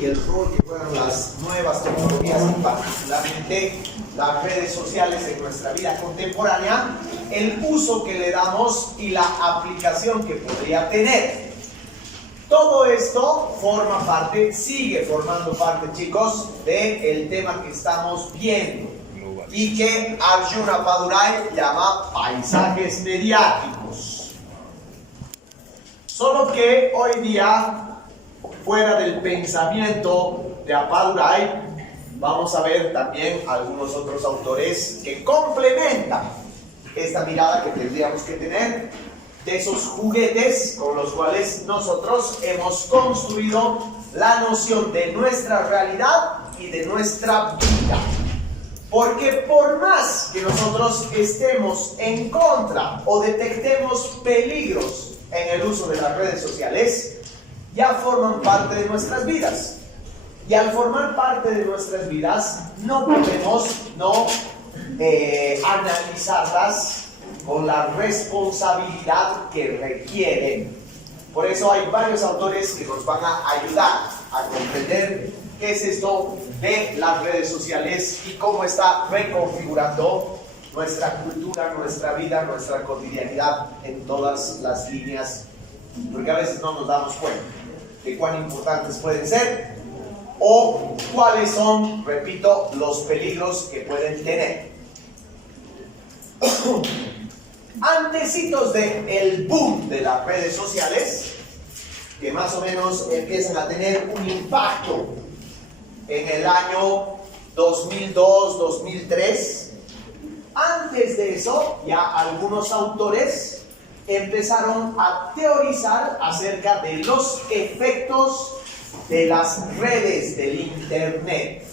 y el rol que juegan las nuevas tecnologías y particularmente las redes sociales en nuestra vida contemporánea, el uso que le damos y la aplicación que podría tener. Todo esto forma parte, sigue formando parte, chicos, del tema que estamos viendo y que Arjuna Padurai llama paisajes mediáticos. Solo que hoy día, fuera del pensamiento de Appadurai, vamos a ver también algunos otros autores que complementan esta mirada que tendríamos que tener de esos juguetes con los cuales nosotros hemos construido la noción de nuestra realidad y de nuestra vida. Porque por más que nosotros estemos en contra o detectemos peligros en el uso de las redes sociales, ya forman parte de nuestras vidas. Y al formar parte de nuestras vidas, no podemos no analizarlas con la responsabilidad que requieren. Por eso hay varios autores que nos van a ayudar a comprender qué es esto de las redes sociales y cómo está reconfigurando nuestra cultura, nuestra vida, nuestra cotidianidad en todas las líneas, porque a veces no nos damos cuenta de cuán importantes pueden ser o cuáles son, repito, los peligros que pueden tener. Antecitos del boom de las redes sociales, que más o menos empiezan a tener un impacto en el año 2002-2003, antes de eso ya algunos autores empezaron a teorizar acerca de los efectos de las redes del Internet.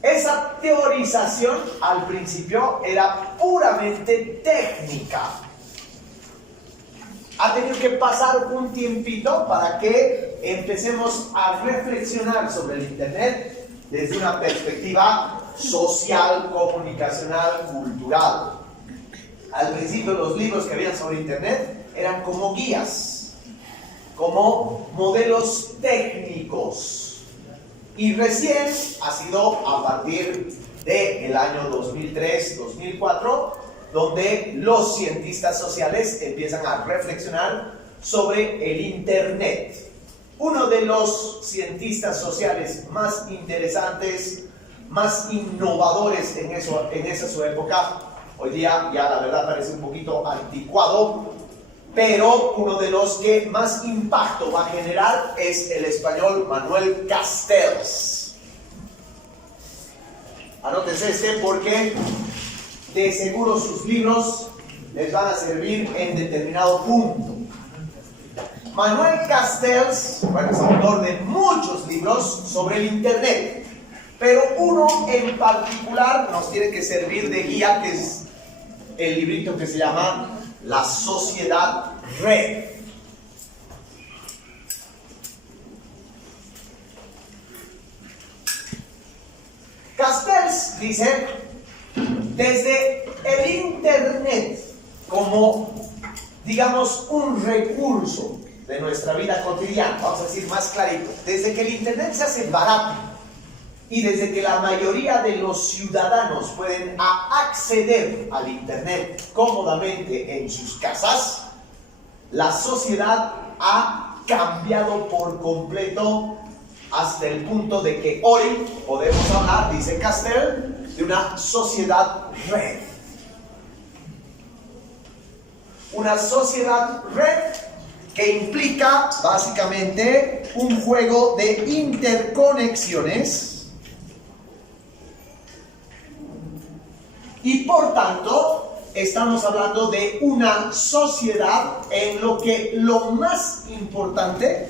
Esa teorización al principio era puramente técnica. Ha tenido que pasar un tiempito para que empecemos a reflexionar sobre el Internet desde una perspectiva social, comunicacional, cultural. Al principio los libros que habían sobre Internet eran como guías, como modelos técnicos. Y recién ha sido a partir del año 2003-2004 donde los cientistas sociales empiezan a reflexionar sobre el Internet. Uno de los cientistas sociales más interesantes, más innovadores en esa su época, hoy día ya la verdad parece un poquito anticuado, pero uno de los que más impacto va a generar es el español Manuel Castells. Anótense este porque de seguro sus libros les van a servir en determinado punto. Manuel Castells, bueno, es autor de muchos libros sobre el Internet, pero uno en particular nos tiene que servir de guía, que es el librito que se llama La Sociedad Red. Castells dice, desde el Internet como, digamos, un recurso de nuestra vida cotidiana, vamos a decir más clarito, desde que el Internet se hace barato y desde que la mayoría de los ciudadanos pueden acceder al Internet cómodamente en sus casas, la sociedad ha cambiado por completo hasta el punto de que hoy podemos hablar, dice Castells, de una sociedad red. Una sociedad red que implica básicamente un juego de interconexiones y por tanto estamos hablando de una sociedad en lo que lo más importante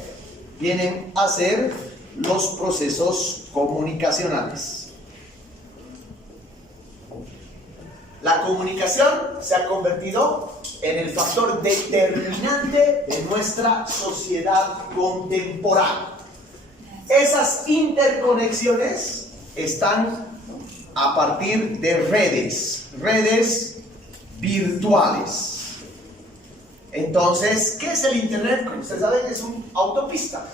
vienen a ser los procesos comunicacionales. La comunicación se ha convertido en el factor determinante de nuestra sociedad contemporánea. Esas interconexiones están a partir de redes virtuales. Entonces, ¿qué es el Internet? Como ustedes saben, es una autopista.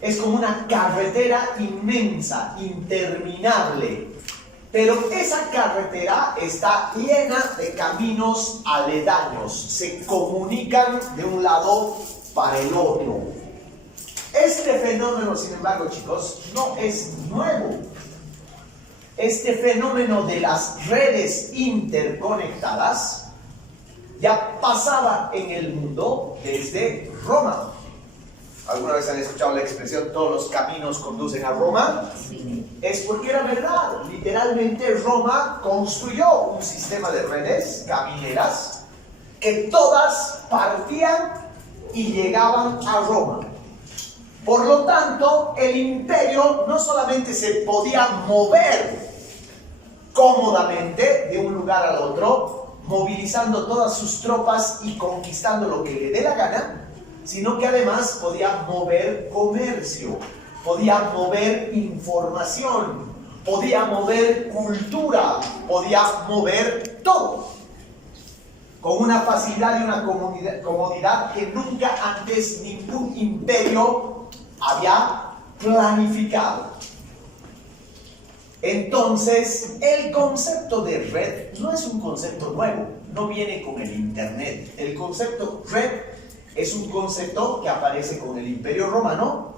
es como una carretera inmensa, interminable. Pero esa carretera está llena de caminos aledaños, se comunican de un lado para el otro. Este fenómeno, sin embargo, chicos, no es nuevo. Este fenómeno de las redes interconectadas ya pasaba en el mundo desde Roma. ¿Alguna vez han escuchado la expresión todos los caminos conducen a Roma? Sí. Es porque era verdad. Literalmente Roma construyó un sistema de redes camineras que todas partían y llegaban a Roma. Por lo tanto, el imperio no solamente se podía mover cómodamente de un lugar al otro, movilizando todas sus tropas y conquistando lo que le dé la gana, sino que además podía mover comercio, podía mover información, podía mover cultura, podía mover todo, con una facilidad y una comodidad que nunca antes ningún imperio había planificado. Entonces, el concepto de red no es un concepto nuevo, no viene con el Internet. El concepto red es un concepto que aparece con el Imperio Romano.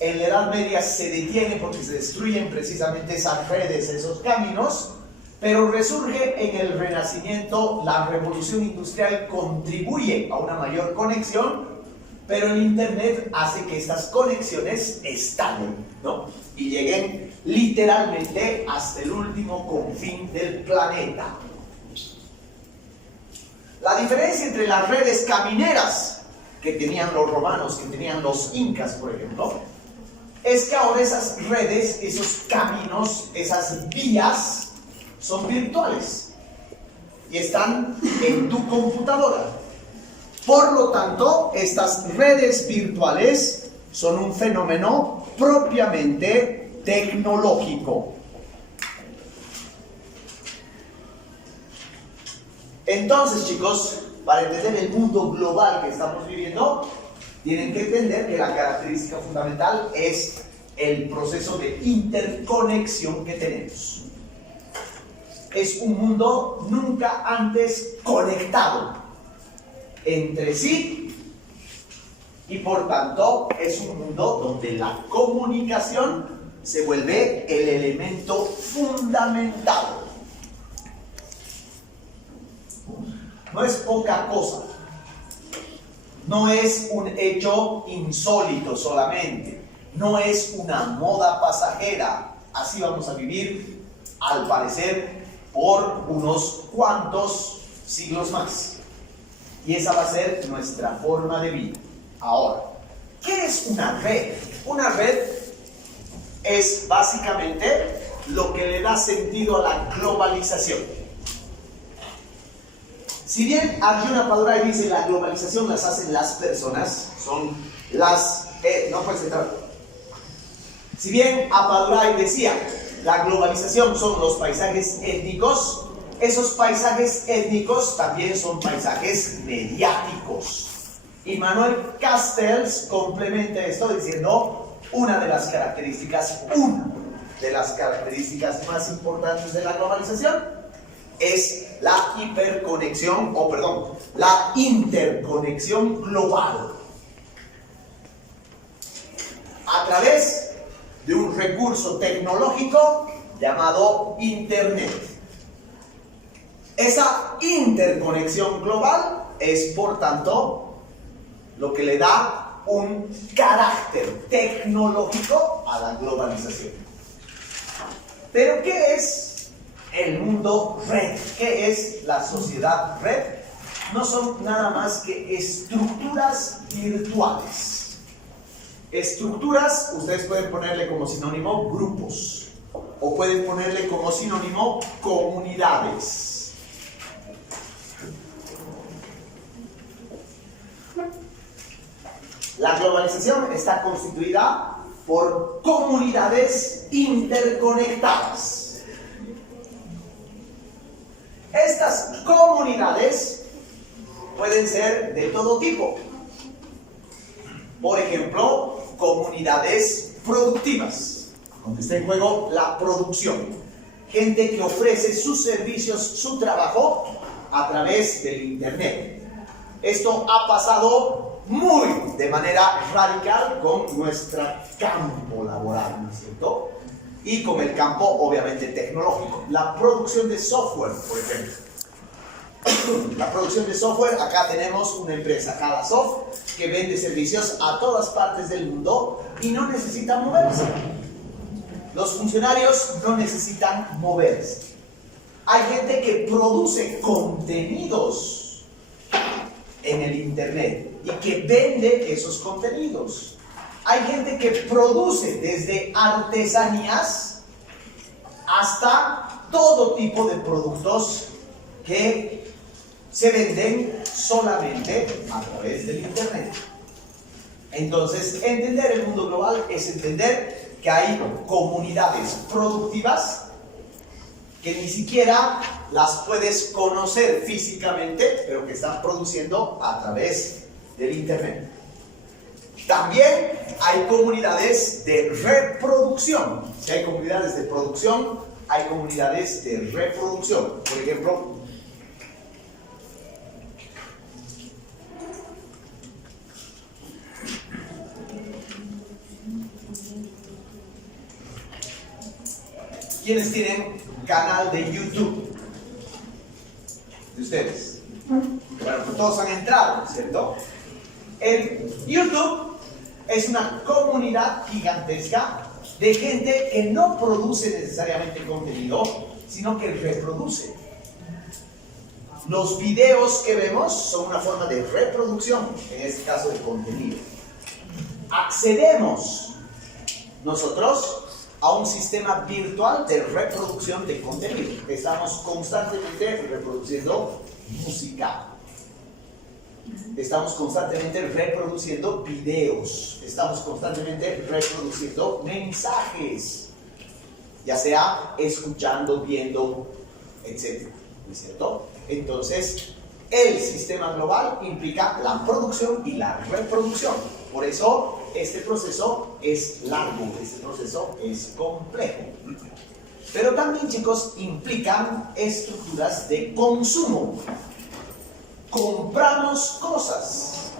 En la Edad Media se detiene porque se destruyen precisamente esas redes, esos caminos, pero resurge en el Renacimiento. La Revolución Industrial contribuye a una mayor conexión, pero el Internet hace que estas conexiones estallen, ¿no? Y lleguen literalmente hasta el último confín del planeta. La diferencia entre las redes camineras que tenían los romanos, que tenían los incas, por ejemplo, es que ahora esas redes, esos caminos, esas vías son virtuales y están en tu computadora. Por lo tanto, estas redes virtuales son un fenómeno propiamente tecnológico. Entonces, chicos, para entender el mundo global que estamos viviendo, tienen que entender que la característica fundamental es el proceso de interconexión que tenemos. Es un mundo nunca antes conectado entre sí y por tanto es un mundo donde la comunicación se vuelve el elemento fundamental. No es poca cosa, no es un hecho insólito solamente, no es una moda pasajera. Así vamos a vivir, al parecer, por unos cuantos siglos más. Y esa va a ser nuestra forma de vida. Ahora, ¿qué es una red? Una red es básicamente lo que le da sentido a la globalización. Si bien Arjuna Padurai dice la globalización las hacen las personas, son las... no puedes entrar. Si bien Padurai decía la globalización son los paisajes étnicos, esos paisajes étnicos también son paisajes mediáticos. Y Manuel Castells complementa esto diciendo una de las características más importantes de la globalización es la hiperconexión, la interconexión global a través de un recurso tecnológico llamado Internet. Esa interconexión global es, por tanto, lo que le da un carácter tecnológico a la globalización. ¿Pero qué es el mundo red? ¿Qué es la sociedad red? No son nada más que estructuras virtuales. Estructuras, ustedes pueden ponerle como sinónimo grupos, o pueden ponerle como sinónimo comunidades. La globalización está constituida por comunidades interconectadas. Estas comunidades pueden ser de todo tipo. Por ejemplo, comunidades comunidades productivas, donde está en juego la producción. Gente que ofrece sus servicios, su trabajo a través del Internet. Esto ha pasado de manera radical con nuestro campo laboral, ¿no es cierto? Y con el campo, obviamente, tecnológico. La producción de software, por ejemplo. La producción de software, acá tenemos una empresa, Cadasoft, que vende servicios a todas partes del mundo y no necesita moverse. Los funcionarios no necesitan moverse. Hay gente que produce contenidos en el Internet y que vende esos contenidos. Hay gente que produce desde artesanías hasta todo tipo de productos que se venden solamente a través del Internet. Entonces, entender el mundo global es entender que hay comunidades productivas que ni siquiera las puedes conocer físicamente, pero que están produciendo a través del Internet. También hay comunidades de reproducción. Si hay comunidades de producción, hay comunidades de reproducción. Por ejemplo, ¿quiénes tienen canal de YouTube? De ustedes. Bueno, pues todos han entrado, ¿cierto? El YouTube es una comunidad gigantesca de gente que no produce necesariamente contenido, sino que reproduce. Los videos que vemos son una forma de reproducción, en este caso de contenido. Accedemos nosotros a un sistema virtual de reproducción de contenido. Estamos constantemente reproduciendo música. Estamos constantemente reproduciendo videos. Estamos constantemente reproduciendo mensajes. Ya sea escuchando, viendo, etc. ¿No es cierto? Entonces, el sistema global implica la producción y la reproducción. Por eso, este proceso es largo, este proceso es complejo. Pero también, chicos, implican estructuras de consumo. Compramos cosas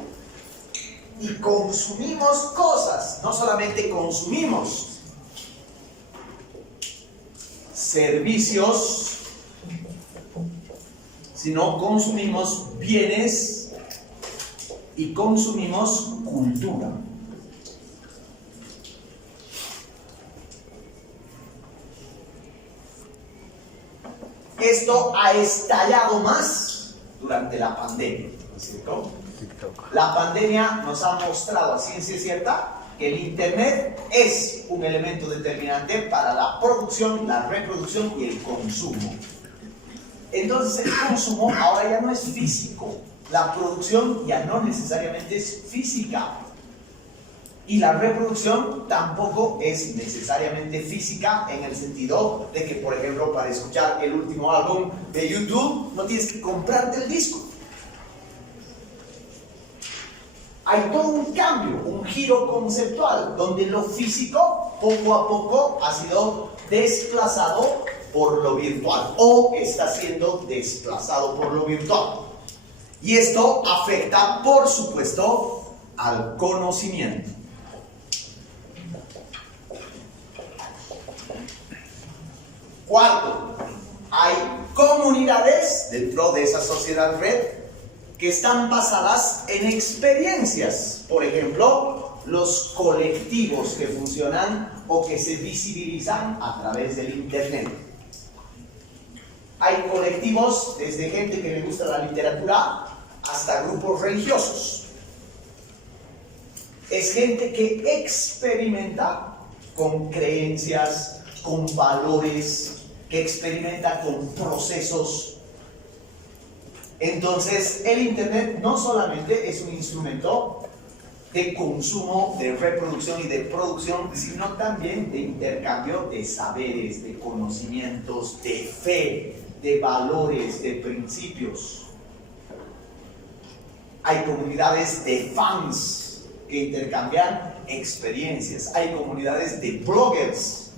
y consumimos cosas. No solamente consumimos servicios, sino consumimos bienes y consumimos cultura. Esto ha estallado más durante la pandemia, ¿no es cierto? La pandemia nos ha mostrado a ciencia cierta que el Internet es un elemento determinante para la producción, la reproducción y el consumo. Entonces el consumo ahora ya no es físico, la producción ya no necesariamente es física y la reproducción tampoco es necesariamente física, en el sentido de que, por ejemplo, para escuchar el último álbum de YouTube no tienes que comprarte el disco. Hay todo un cambio, un giro conceptual, donde lo físico poco a poco ha sido desplazado por lo virtual o está siendo desplazado por lo virtual. Y esto afecta, por supuesto, al conocimiento. Cuarto, hay comunidades dentro de esa sociedad red que están basadas en experiencias. Por ejemplo, los colectivos que funcionan o que se visibilizan a través del Internet. Hay colectivos desde gente que le gusta la literatura hasta grupos religiosos. Es gente que experimenta con creencias, con valores, que experimenta con procesos. Entonces, el Internet no solamente es un instrumento de consumo, de reproducción y de producción, sino también de intercambio de saberes, de conocimientos, de fe, de valores, de principios. Hay comunidades de fans que intercambian experiencias. Hay comunidades de bloggers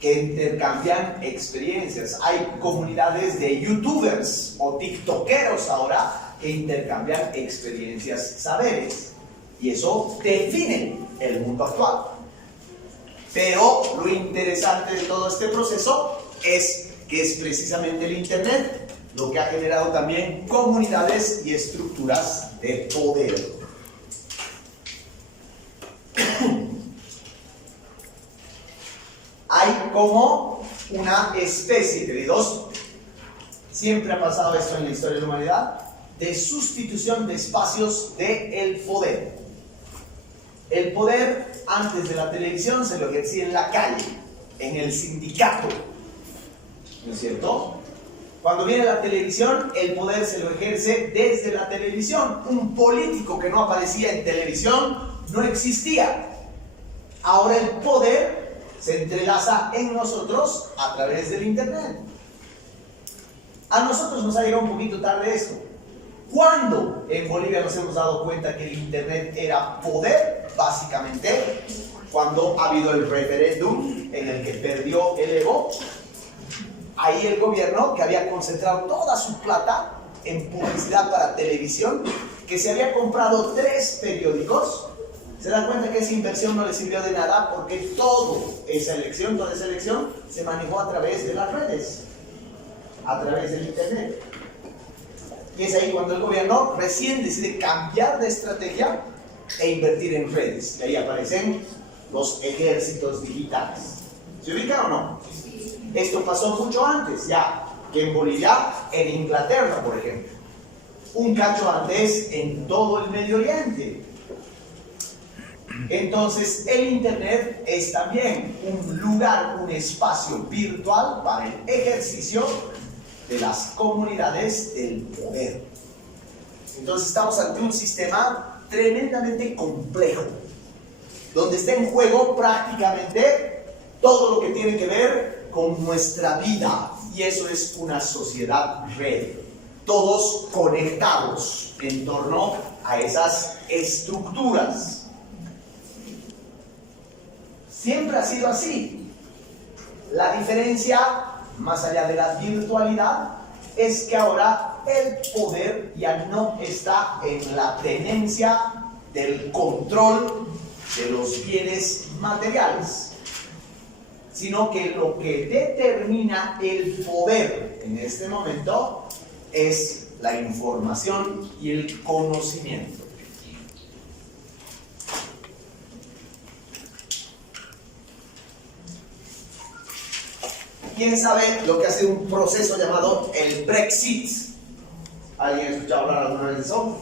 que intercambian experiencias. Hay comunidades de youtubers o tiktokeros ahora que intercambian experiencias, saberes. Y eso define el mundo actual. Pero lo interesante de todo este proceso es que es precisamente el Internet lo que ha generado también comunidades y estructuras de poder. Hay como una especie, queridos, siempre ha pasado esto en la historia de la humanidad, de sustitución de espacios del poder. El poder antes de la televisión se lo ejercía en la calle, en el sindicato, ¿no es cierto? Cuando viene la televisión, el poder se lo ejerce desde la televisión. Un político que no aparecía en televisión no existía. Ahora el poder se entrelaza en nosotros a través del Internet. A nosotros nos ha llegado un poquito tarde esto. ¿Cuándo en Bolivia nos hemos dado cuenta que el Internet era poder? Básicamente, cuando ha habido el referéndum en el que perdió el Evo. Ahí el gobierno, que había concentrado toda su plata en publicidad para televisión, que se había comprado 3 periódicos, se dan cuenta que esa inversión no le sirvió de nada porque toda esa elección se manejó a través de las redes, a través del Internet. Y es ahí cuando el gobierno recién decide cambiar de estrategia e invertir en redes. Y ahí aparecen los ejércitos digitales. ¿Se ubican o no? Esto pasó mucho antes, ya, que en Bolivia, en Inglaterra, por ejemplo. Un cacho antes en todo el Medio Oriente. Entonces, el Internet es también un lugar, un espacio virtual para el ejercicio de las comunidades del poder. Entonces, estamos ante un sistema tremendamente complejo, donde está en juego prácticamente todo lo que tiene que ver con nuestra vida, y eso es una sociedad red, todos conectados en torno a esas estructuras. Siempre ha sido así. La diferencia, más allá de la virtualidad, es que ahora el poder ya no está en la tenencia del control de los bienes materiales, sino que lo que determina el poder en este momento es la información y el conocimiento. ¿Quién sabe lo que hace un proceso llamado el Brexit? ¿Alguien ha escuchado hablar alguna vez de eso?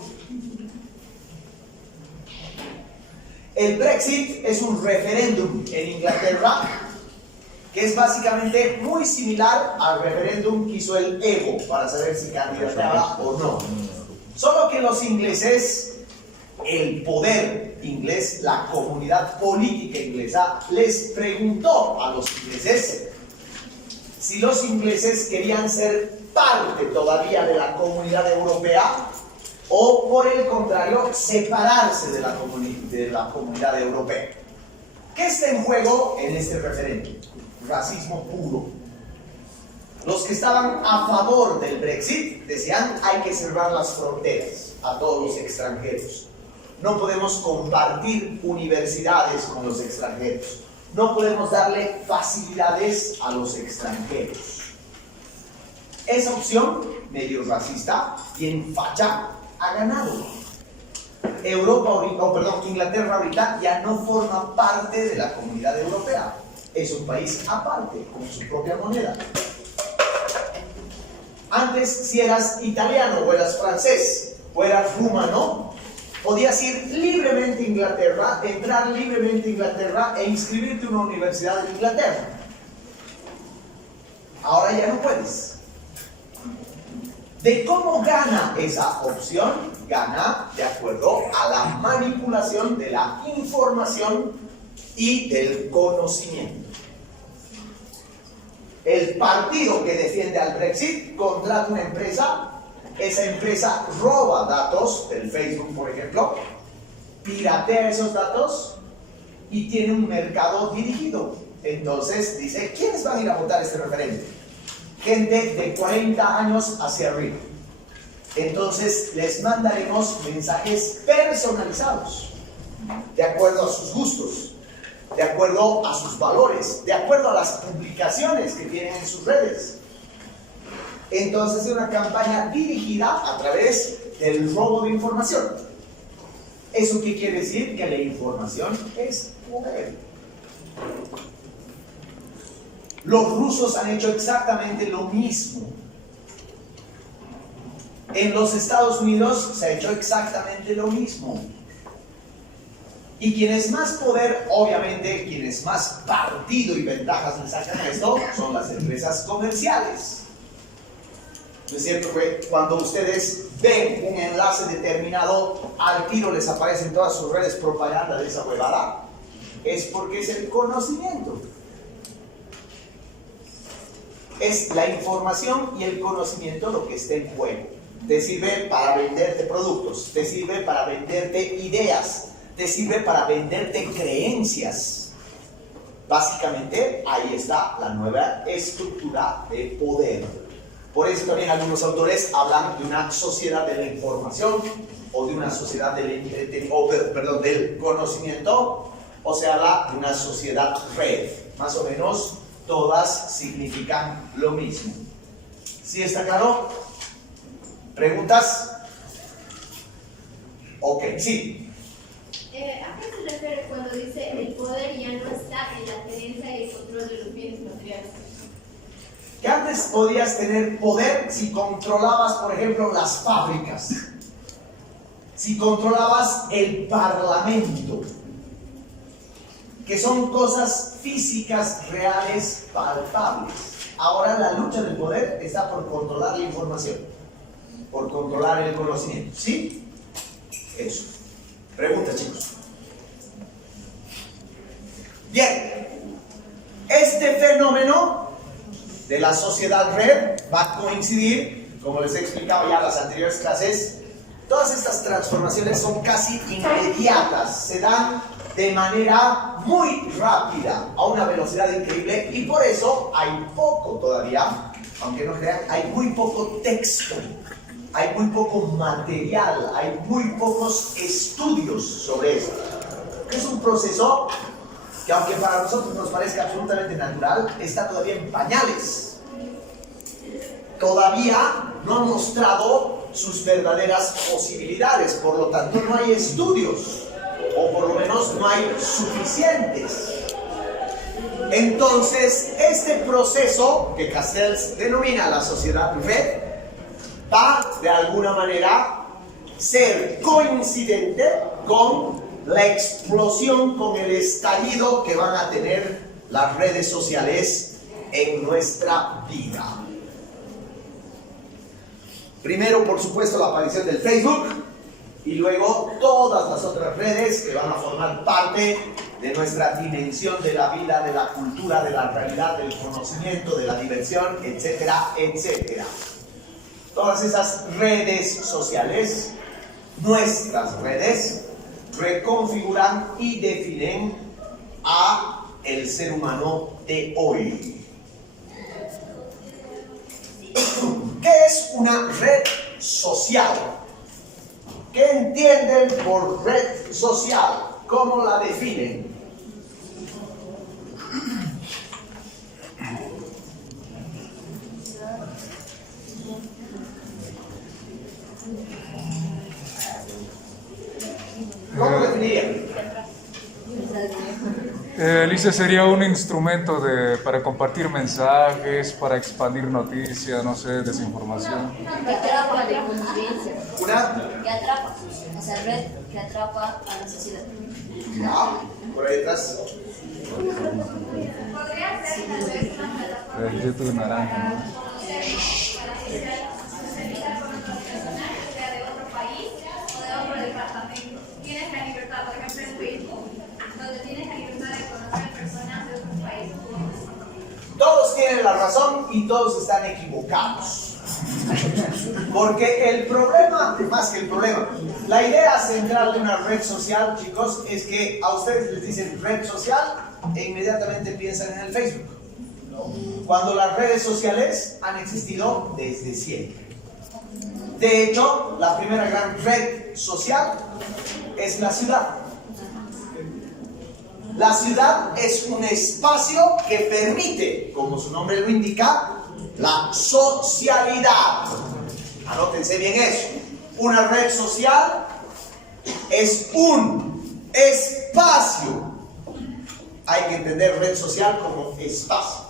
El Brexit es un referéndum en Inglaterra que es básicamente muy similar al referéndum que hizo el Evo para saber si candidateaba o no. Solo que los ingleses, el poder inglés, la comunidad política inglesa, les preguntó a los ingleses si los ingleses querían ser parte todavía de la comunidad europea o, por el contrario, separarse de la comunidad europea. ¿Qué está en juego en este referéndum? Racismo puro. Los que estaban a favor del Brexit decían hay que cerrar las fronteras a todos los extranjeros. No podemos compartir universidades con los extranjeros. No podemos darle facilidades a los extranjeros. Esa opción, medio racista, bien facha, ha ganado. Inglaterra ahorita ya no forma parte de la comunidad europea. Es un país aparte, con su propia moneda. Antes, si eras italiano, o eras francés, o eras rumano, podías ir libremente a Inglaterra, entrar libremente a Inglaterra e inscribirte en una universidad de Inglaterra. Ahora ya no puedes. ¿De cómo gana esa opción? Gana de acuerdo a la manipulación de la información y del conocimiento. El partido que defiende al Brexit contrata una empresa. Esa empresa roba datos del Facebook, por ejemplo, piratea esos datos y tiene un mercado dirigido. Entonces dice, ¿quiénes van a ir a votar este referéndum? Gente de 40 años hacia arriba. Entonces les mandaremos mensajes personalizados, de acuerdo a sus gustos, de acuerdo a sus valores, de acuerdo a las publicaciones que tienen en sus redes. Entonces es una campaña dirigida a través del robo de información. ¿Eso qué quiere decir? Que la información es poder. Los rusos han hecho exactamente lo mismo. En los Estados Unidos se ha hecho exactamente lo mismo. Y quienes más poder, obviamente, quienes más partido y ventajas le sacan a esto, son las empresas comerciales. ¿No es cierto? Que cuando ustedes ven un enlace determinado, al tiro les aparece en todas sus redes propaganda de esa huevada, es porque es el conocimiento. Es la información y el conocimiento lo que está en juego. Te sirve para venderte productos, te sirve para venderte ideas, te sirve para venderte creencias. Básicamente, ahí está la nueva estructura de poder. Por eso también algunos autores hablan de una sociedad de la información o de una sociedad del conocimiento, o se habla de una sociedad red. Más o menos todas significan lo mismo. ¿Sí está claro? ¿Preguntas? Ok, sí. ¿A qué se refiere cuando dice el poder ya no está en la tenencia y el control de los bienes materiales? Que antes podías tener poder si controlabas, por ejemplo, las fábricas, si controlabas el parlamento, que son cosas físicas, reales, palpables. Ahora la lucha del poder está por controlar la información, por controlar el conocimiento. ¿Sí? Eso. Preguntas, chicos. Bien. Este fenómeno de la sociedad red va a coincidir, como les he explicado ya en las anteriores clases, todas estas transformaciones son casi inmediatas, se dan de manera muy rápida, a una velocidad increíble, y por eso hay poco todavía, aunque no crean, hay muy poco texto, hay muy poco material, hay muy pocos estudios sobre esto. Es un proceso que, aunque para nosotros nos parezca absolutamente natural, está todavía en pañales. Todavía no ha mostrado sus verdaderas posibilidades, por lo tanto no hay estudios, o por lo menos no hay suficientes. Entonces, este proceso que Castells denomina la sociedad red va de alguna manera ser coincidente con la explosión, con el estallido que van a tener las redes sociales en nuestra vida. Primero, por supuesto, la aparición del Facebook, y luego todas las otras redes que van a formar parte de nuestra dimensión de la vida, de la cultura, de la realidad, del conocimiento, de la diversión, etcétera, etcétera. Todas esas redes sociales, nuestras redes, reconfiguran y definen a el ser humano de hoy. ¿Qué es una red social? ¿Qué entienden por red social? ¿Cómo la definen? ¿Cómo definirían? Lice, sería un instrumento para compartir mensajes, para expandir noticias, no sé, desinformación. Que atrapa la convivencia. ¿Una? Que atrapa, o sea, red que atrapa a la sociedad. Ya, por ahí detrás. Podría ser tal vez una plataforma El YouTube naranja, ¿no? para socializar con otras personas, sea de otro país o de otro departamento. Tienes la libertad, por ejemplo, en Facebook, donde tienes la libertad de conocer personas de otros países. Todos tienen la razón y todos están equivocados. Porque el problema, más que el problema, la idea central de una red social, chicos, es que a ustedes les dicen red social e inmediatamente piensan en el Facebook. Cuando las redes sociales han existido desde siempre. De hecho, la primera gran red social es la ciudad. La ciudad es un espacio que permite, como su nombre lo indica, la socialidad. Anótense bien eso. Una red social es un espacio. Hay que entender red social como espacio.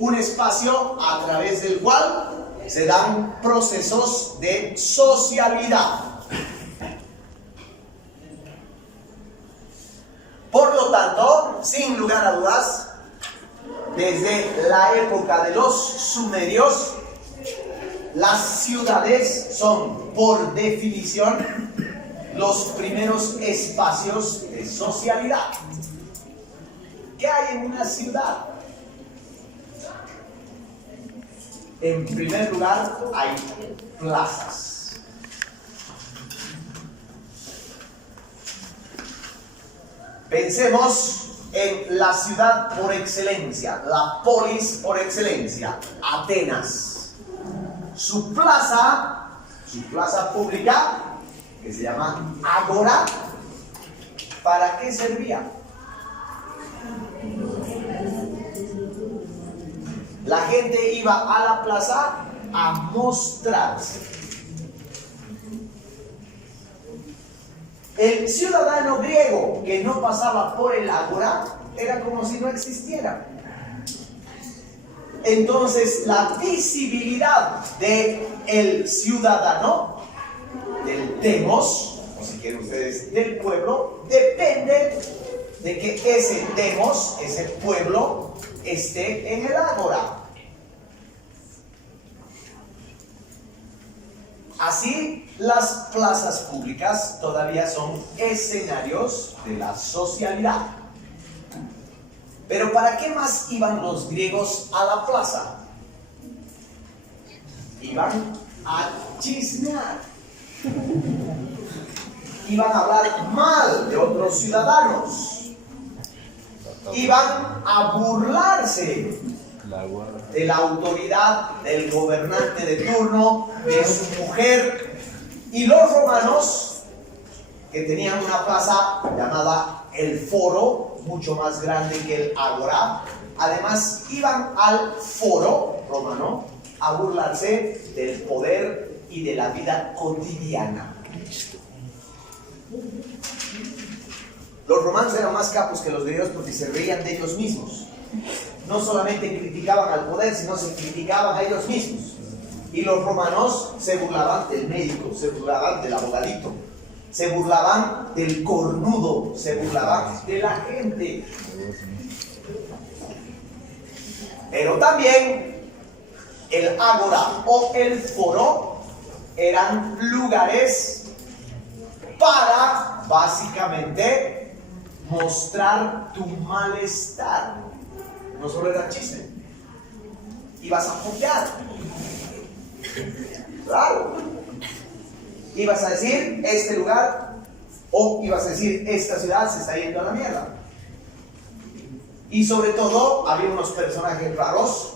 Un espacio a través del cual se dan procesos de socialidad. Por lo tanto, sin lugar a dudas, desde la época de los sumerios, las ciudades son, por definición, los primeros espacios de socialidad. ¿Qué hay en una ciudad? En primer lugar, hay plazas. Pensemos en la ciudad por excelencia, la polis por excelencia, Atenas. Su plaza pública, que se llama Ágora, ¿para qué servía? La gente iba a la plaza a mostrarse. El ciudadano griego que no pasaba por el ágora era como si no existiera. Entonces, la visibilidad del ciudadano, del demos, o si quieren ustedes, del pueblo, depende de que ese demos, ese pueblo, esté en el ágora. Así, las plazas públicas todavía son escenarios de la socialidad. Pero ¿para qué más iban los griegos a la plaza? Iban a chismear. Iban a hablar mal de otros ciudadanos. Iban a burlarse de la autoridad del gobernante de turno, de su mujer. Y los romanos, que tenían una plaza llamada el Foro, mucho más grande que el Ágora, además iban al Foro romano a burlarse del poder y de la vida cotidiana. Los romanos eran más capos que los griegos porque se reían de ellos mismos. No solamente criticaban al poder, sino se criticaban a ellos mismos. Y los romanos se burlaban del médico, se burlaban del abogadito, se burlaban del cornudo, se burlaban de la gente. Pero también el ágora o el foro eran lugares para, básicamente, mostrar tu malestar. No solo era chisme. Ibas a putear. Claro. Ibas a decir, este lugar, o ibas a decir, esta ciudad se está yendo a la mierda. Y sobre todo, había unos personajes raros,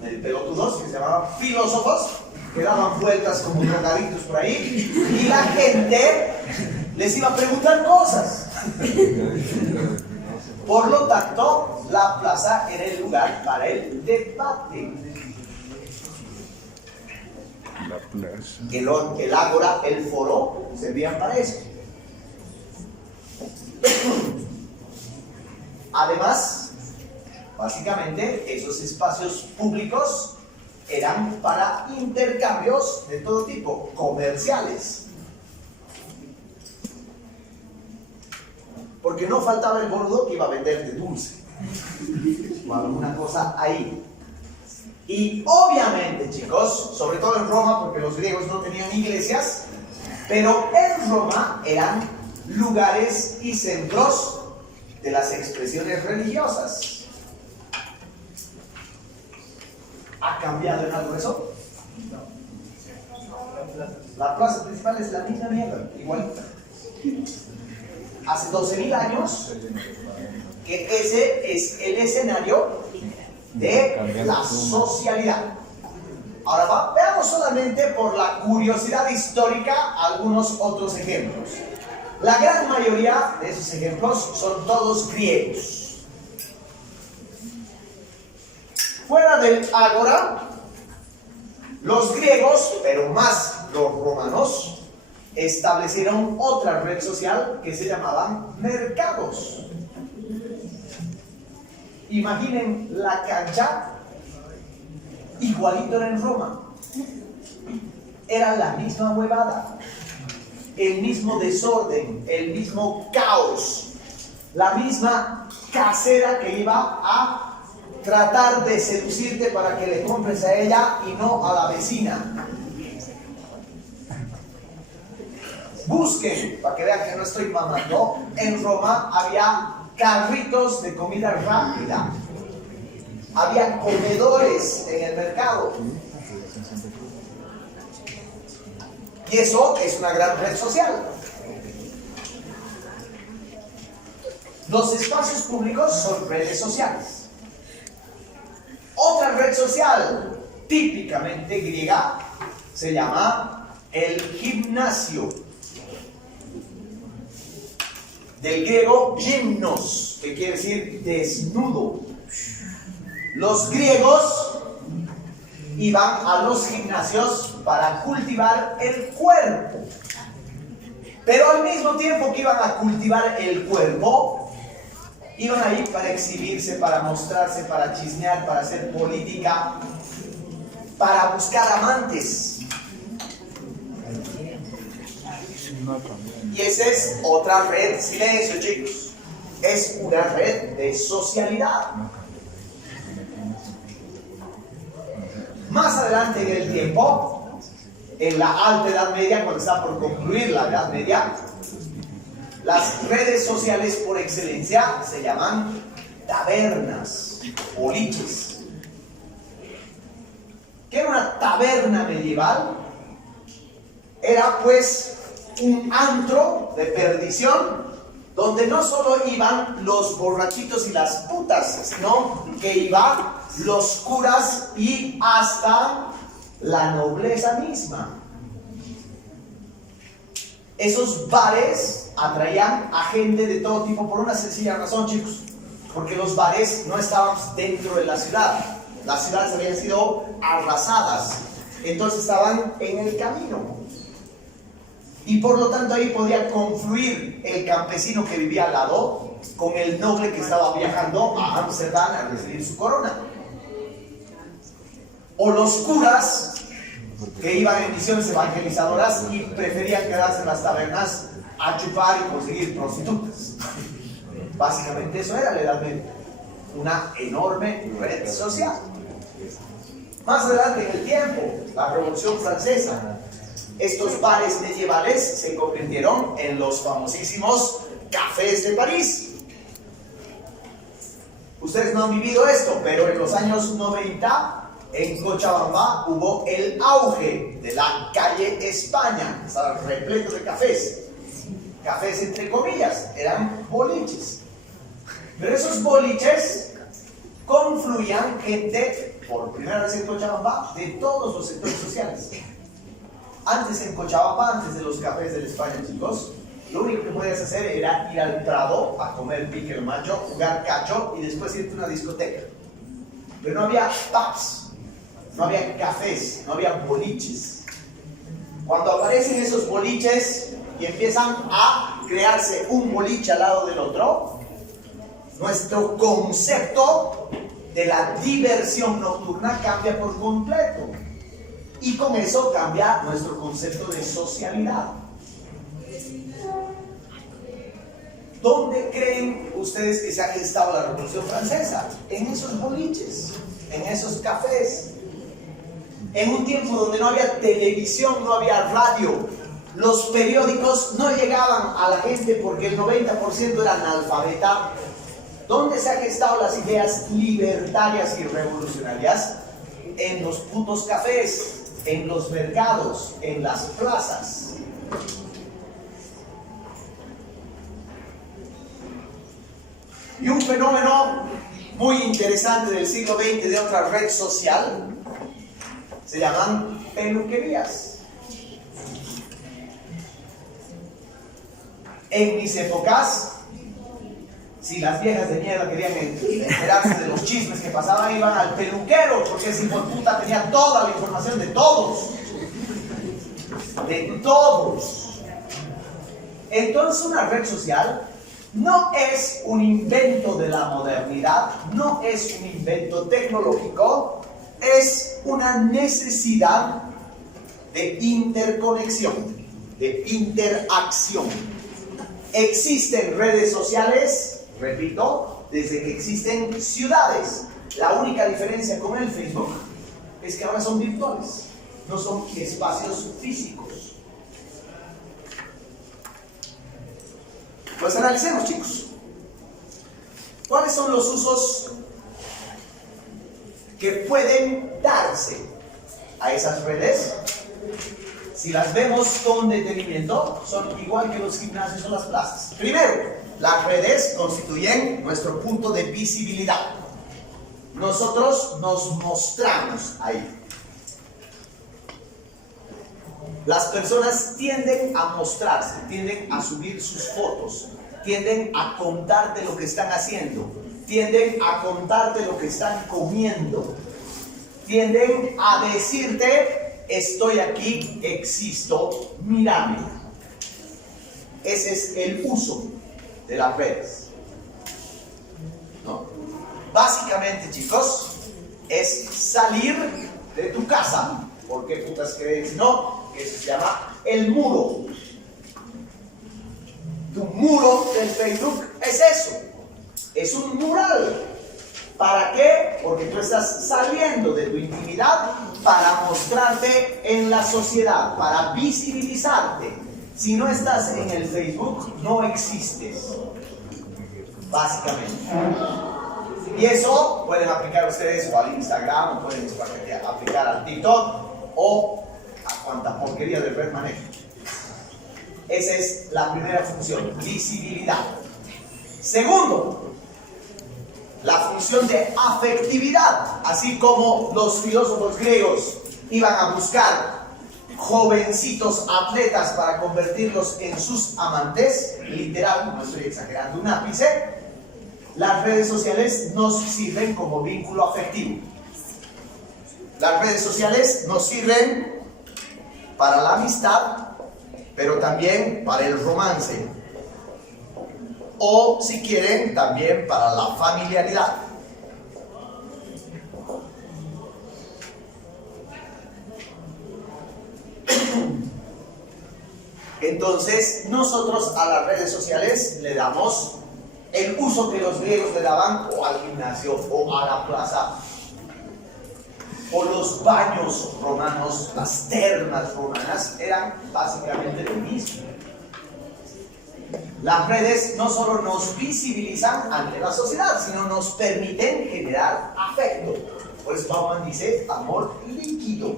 pelotudos, que se llamaban filósofos, que daban vueltas como drogaditos por ahí, y la gente les iba a preguntar cosas. Por lo tanto, la plaza era el lugar para el debate. El ágora, el foro, servían para eso. Además, básicamente, esos espacios públicos eran para intercambios de todo tipo, comerciales. Porque no faltaba el gordo que iba a venderte dulce o alguna cosa ahí. Y obviamente, chicos, sobre todo en Roma, porque los griegos no tenían iglesias, pero en Roma eran lugares y centros de las expresiones religiosas. ¿Ha cambiado en algo eso? La plaza principal es la misma mierda, igualita. Hace 12.000 años que ese es el escenario de la socialidad. Ahora veamos solamente por la curiosidad histórica algunos otros ejemplos. La gran mayoría de esos ejemplos son todos griegos. Fuera del ágora, los griegos, pero más los romanos, establecieron otra red social que se llamaban mercados. Imaginen la cancha, igualito era en Roma. Era la misma huevada, el mismo desorden, el mismo caos, la misma casera que iba a tratar de seducirte para que le compres a ella y no a la vecina. Busquen, para que vean que no estoy mamando, en Roma había carritos de comida rápida, había comedores en el mercado. Y eso es una gran red social. Los espacios públicos son redes sociales. Otra red social típicamente griega se llama el gimnasio. Del griego gimnos, que quiere decir desnudo. Los griegos iban a los gimnasios para cultivar el cuerpo. Pero al mismo tiempo que iban a cultivar el cuerpo, iban ahí para exhibirse, para mostrarse, para chismear, para hacer política, para buscar amantes. Y esa es otra red, silencio chicos, es una red de socialidad. Más adelante en el tiempo, en la Alta Edad Media, cuando está por concluir la Edad Media, las redes sociales por excelencia se llaman tabernas, boliches. ¿Qué era una taberna medieval? Era pues un antro de perdición donde no solo iban los borrachitos y las putas, sino que iban los curas y hasta la nobleza misma. Esos bares atraían a gente de todo tipo por una sencilla razón, chicos, porque los bares no estaban dentro de la ciudad. Las ciudades habían sido arrasadas, entonces estaban en el camino. Y por lo tanto ahí podía confluir el campesino que vivía al lado con el noble que estaba viajando a Ámsterdam a recibir su corona. O los curas que iban en misiones evangelizadoras y preferían quedarse en las tabernas a chupar y conseguir prostitutas. Básicamente eso era la Edad Media, una enorme red social. Más adelante en el tiempo, la Revolución Francesa, estos bares medievales se convirtieron en los famosísimos cafés de París. Ustedes no han vivido esto, pero en los años 90 en Cochabamba hubo el auge de la calle España. Estaba repleto de cafés. Cafés entre comillas, eran boliches. Pero esos boliches confluían gente, por primera vez en Cochabamba, de todos los sectores sociales. Antes en Cochabamba, antes de los cafés de la España, chicos, lo único que podías hacer era ir al Prado a comer pique el macho, jugar cacho y después irte a una discoteca. Pero no había pubs, no había cafés, no había boliches. Cuando aparecen esos boliches y empiezan a crearse un boliche al lado del otro, nuestro concepto de la diversión nocturna cambia por completo. Y con eso cambia nuestro concepto de socialidad. ¿Dónde creen ustedes que se ha gestado la Revolución Francesa? En esos boliches, en esos cafés. En un tiempo donde no había televisión, no había radio, los periódicos no llegaban a la gente porque el 90% era analfabeta. ¿Dónde se han gestado las ideas libertarias y revolucionarias? En los putos cafés. en los mercados, en las plazas. Y un fenómeno muy interesante del siglo XX de otra red social se llaman peluquerías. En mis épocas, si las viejas de mierda querían enterarse de los chismes que pasaban, iban al peluquero, porque ese hijo de puta tenía toda la información de todos. De todos. Entonces una red social no es un invento de la modernidad, no es un invento tecnológico, es una necesidad de interconexión, de interacción. Existen redes sociales, repito, desde que existen ciudades. La única diferencia con el Facebook es que ahora son virtuales, no son espacios físicos. Pues analicemos, chicos. ¿Cuáles son los usos que pueden darse a esas redes? Si las vemos con detenimiento, son igual que los gimnasios o las plazas. Primero, las redes constituyen nuestro punto de visibilidad. Nosotros nos mostramos ahí. Las personas tienden a mostrarse, tienden a subir sus fotos, tienden a contarte lo que están haciendo, tienden a contarte lo que están comiendo, tienden a decirte: estoy aquí, existo, mírame. Ese es el uso de las redes, ¿no? Básicamente, chicos, es salir de tu casa. ¿Por qué putas crees? No, eso se llama el muro. Tu muro del Facebook es eso. Es un mural. ¿Para qué? Porque tú estás saliendo de tu intimidad para mostrarte en la sociedad, para visibilizarte. Si no estás en el Facebook, no existes. Básicamente. Y eso pueden aplicar ustedes o al Instagram, o pueden aplicar al TikTok, o a cuanta porquería de red manejo. Esa es la primera función, visibilidad. Segundo, la función de afectividad. Así como los filósofos griegos iban a buscar jovencitos atletas para convertirlos en sus amantes, literal, no estoy exagerando un ápice, las redes sociales nos sirven como vínculo afectivo. Las redes sociales nos sirven para la amistad, pero también para el romance. O, si quieren, también para la familiaridad. Entonces, nosotros a las redes sociales le damos el uso que los griegos le daban o al gimnasio o a la plaza, o los baños romanos, las termas romanas, eran básicamente lo mismo. Las redes no solo nos visibilizan ante la sociedad, sino nos permiten generar afecto. Por eso Bauman dice amor líquido,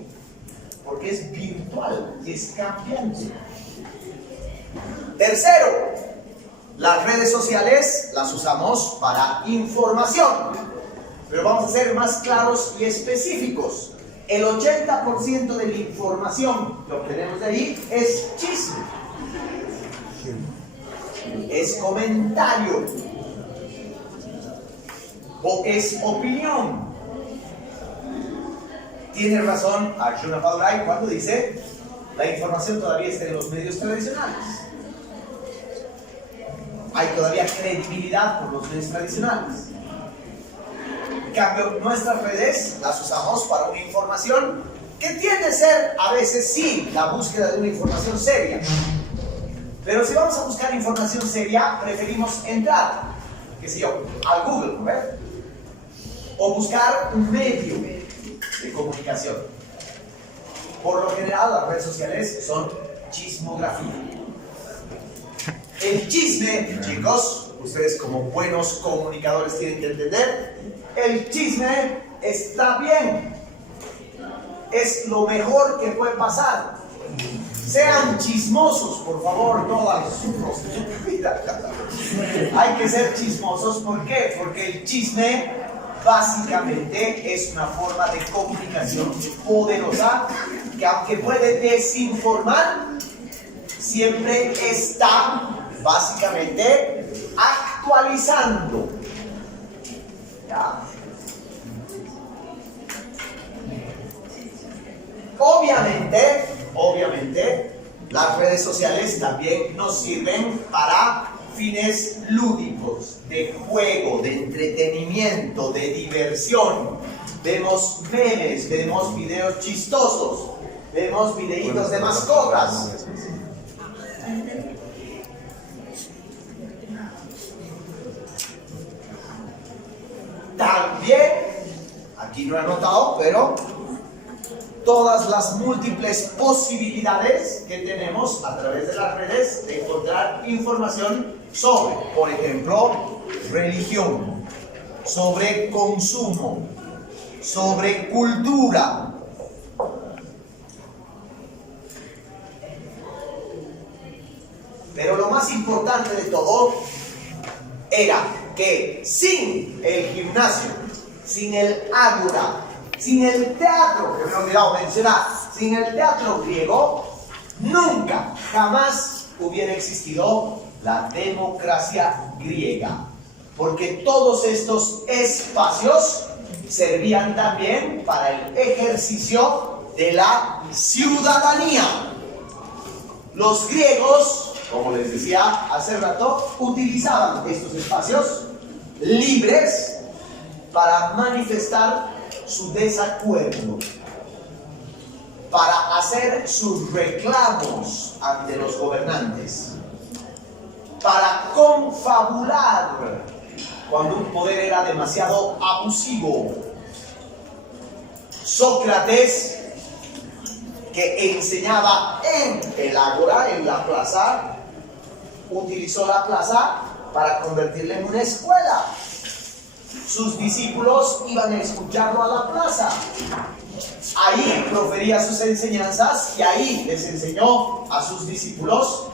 porque es virtual, es cambiante. Tercero, las redes sociales las usamos para información. Pero vamos a ser más claros y específicos. El 80% de la información que obtenemos de ahí es chisme, es comentario o es opinión. Tiene razón Arjuna Paurai cuando dice: la información todavía está en los medios tradicionales. Hay todavía credibilidad por los medios tradicionales. En cambio, nuestras redes las usamos para una información que tiende a ser, a veces sí, la búsqueda de una información seria. Pero si vamos a buscar información seria, preferimos entrar, qué sé yo, al Google, ¿no? O buscar un medio de comunicación. Por lo general, las redes sociales son chismografía. El chisme, chicos, ustedes como buenos comunicadores tienen que entender, el chisme está bien. es lo mejor que puede pasar. Sean chismosos, por favor, todas su vida. Hay que ser chismosos, ¿por qué? Porque el chisme básicamente es una forma de comunicación poderosa que, aunque puede desinformar, siempre está básicamente actualizando. ¿Ya? Obviamente, las redes sociales también nos sirven para fines lúdicos, de juego, de entretenimiento, de diversión. Vemos memes, vemos videos chistosos, vemos videitos de mascotas. También, aquí no he anotado, pero todas las múltiples posibilidades que tenemos a través de las redes de encontrar información sobre, por ejemplo, religión, sobre consumo, sobre cultura. Pero lo más importante de todo era que sin el gimnasio, sin el ágora, sin el teatro, que me he olvidado mencionar, sin el teatro griego, nunca, jamás hubiera existido la democracia griega. Porque todos estos espacios servían también para el ejercicio de la ciudadanía. Los griegos, como les decía hace rato, utilizaban estos espacios libres para manifestar su desacuerdo, para hacer sus reclamos ante los gobernantes, para confabular cuando un poder era demasiado abusivo. Sócrates, que enseñaba en el ágora, en la plaza, utilizó la plaza para convertirla en una escuela. Sus discípulos iban a escucharlo a la plaza. Ahí profería sus enseñanzas y ahí les enseñó a sus discípulos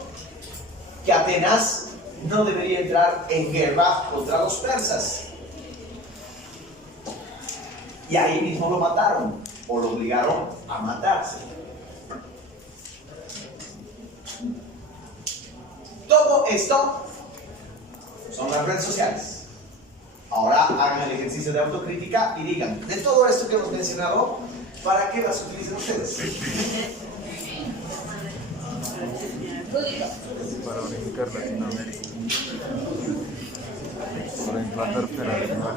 que Atenas no debería entrar en guerra contra los persas. Y ahí mismo lo mataron o lo obligaron a matarse. Todo esto son las redes sociales. Ahora hagan el ejercicio de autocrítica y digan, de todo esto que hemos mencionado, ¿para qué las utilizan ustedes? Para unificar Latinoamérica, para implantar federalismo,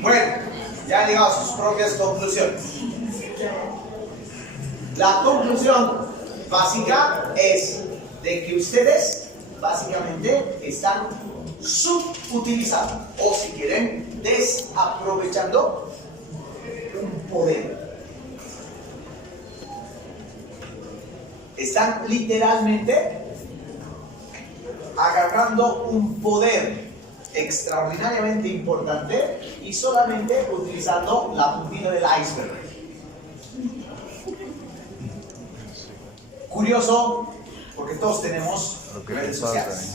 Bueno, ya han llegado a sus propias conclusiones. La conclusión básica es de que ustedes básicamente están subutilizando, o si quieren, desaprovechando un poder. Están literalmente agarrando un poder extraordinariamente importante y solamente utilizando la puntita del iceberg. Curioso, porque todos tenemos redes sociales.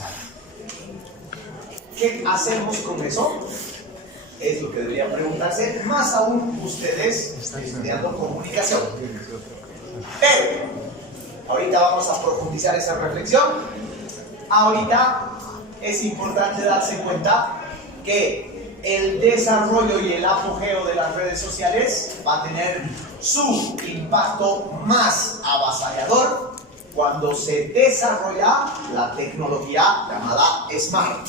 ¿Qué hacemos con eso? Es lo que deberían preguntarse, más aún ustedes estudiando comunicación. Pero ahorita vamos a profundizar esa reflexión. Ahorita es importante darse cuenta que el desarrollo y el apogeo de las redes sociales va a tener su impacto más avasallador cuando se desarrolla la tecnología llamada Smart,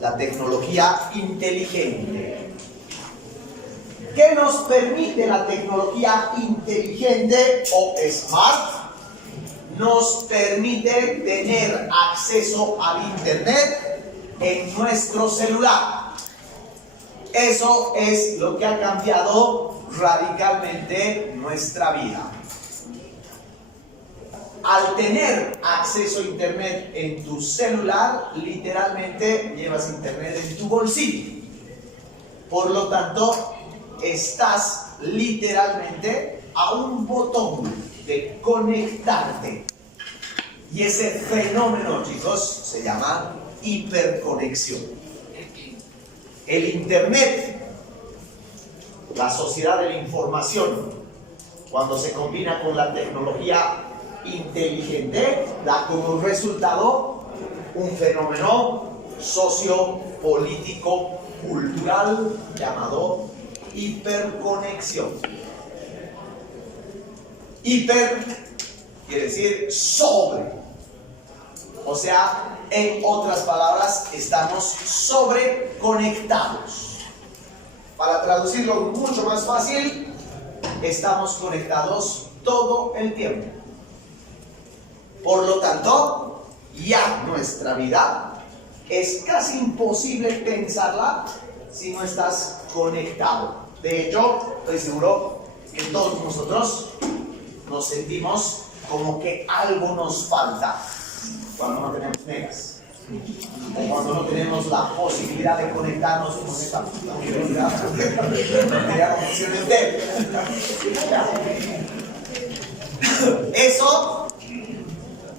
la tecnología inteligente. ¿Qué nos permite la tecnología inteligente o Smart? Nos permite tener acceso al Internet en nuestro celular. Eso es lo que ha cambiado radicalmente nuestra vida. al tener acceso a internet en tu celular, literalmente llevas internet en tu bolsillo. Por lo tanto, estás literalmente a un botón de conectarte. Y ese fenómeno, chicos, se llama hiperconexión. El internet, la sociedad de la información, cuando se combina con la tecnología inteligente, da como resultado un fenómeno sociopolítico cultural llamado hiperconexión. Hiper quiere decir sobre, o sea, en otras palabras, estamos sobreconectados. Para traducirlo mucho más fácil, estamos conectados todo el tiempo. Por lo tanto, ya nuestra vida es casi imposible pensarla si no estás conectado. De hecho, estoy seguro que todos nosotros nos sentimos como que algo nos falta cuando no tenemos megas, o cuando no tenemos la posibilidad de conectarnos con esta universidad. Eso,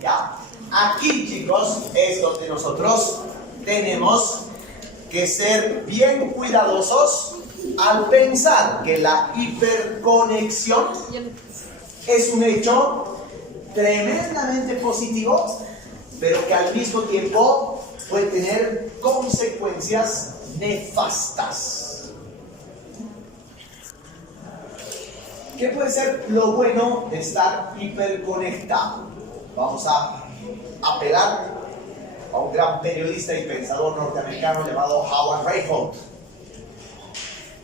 ya, aquí, chicos, es donde nosotros tenemos que ser bien cuidadosos al pensar que la hiperconexión es un hecho tremendamente positivo, pero que al mismo tiempo puede tener consecuencias nefastas. ¿Qué puede ser lo bueno de estar hiperconectado? Vamos a apelar a un gran periodista y pensador norteamericano llamado Howard Rayholt.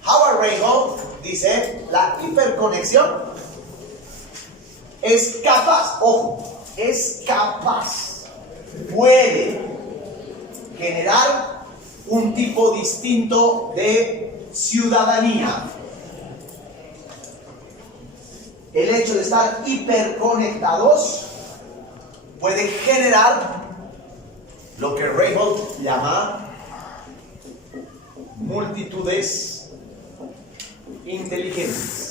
Howard Rayholt dice: la hiperconexión es capaz, ojo, es capaz, puede generar un tipo distinto de ciudadanía. El hecho de estar hiperconectados puede generar lo que Rayholt llama multitudes inteligentes.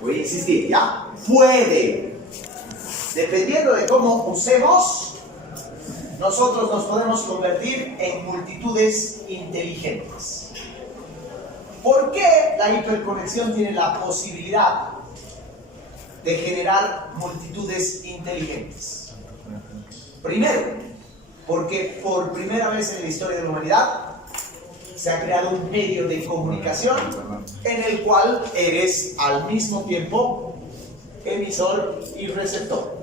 Voy a insistir, ¿ya? Puede. Dependiendo de cómo usemos, nosotros nos podemos convertir en multitudes inteligentes. ¿Por qué la hiperconexión tiene la posibilidad de generar multitudes inteligentes? Primero, porque por primera vez en la historia de la humanidad se ha creado un medio de comunicación en el cual eres al mismo tiempo emisor y receptor.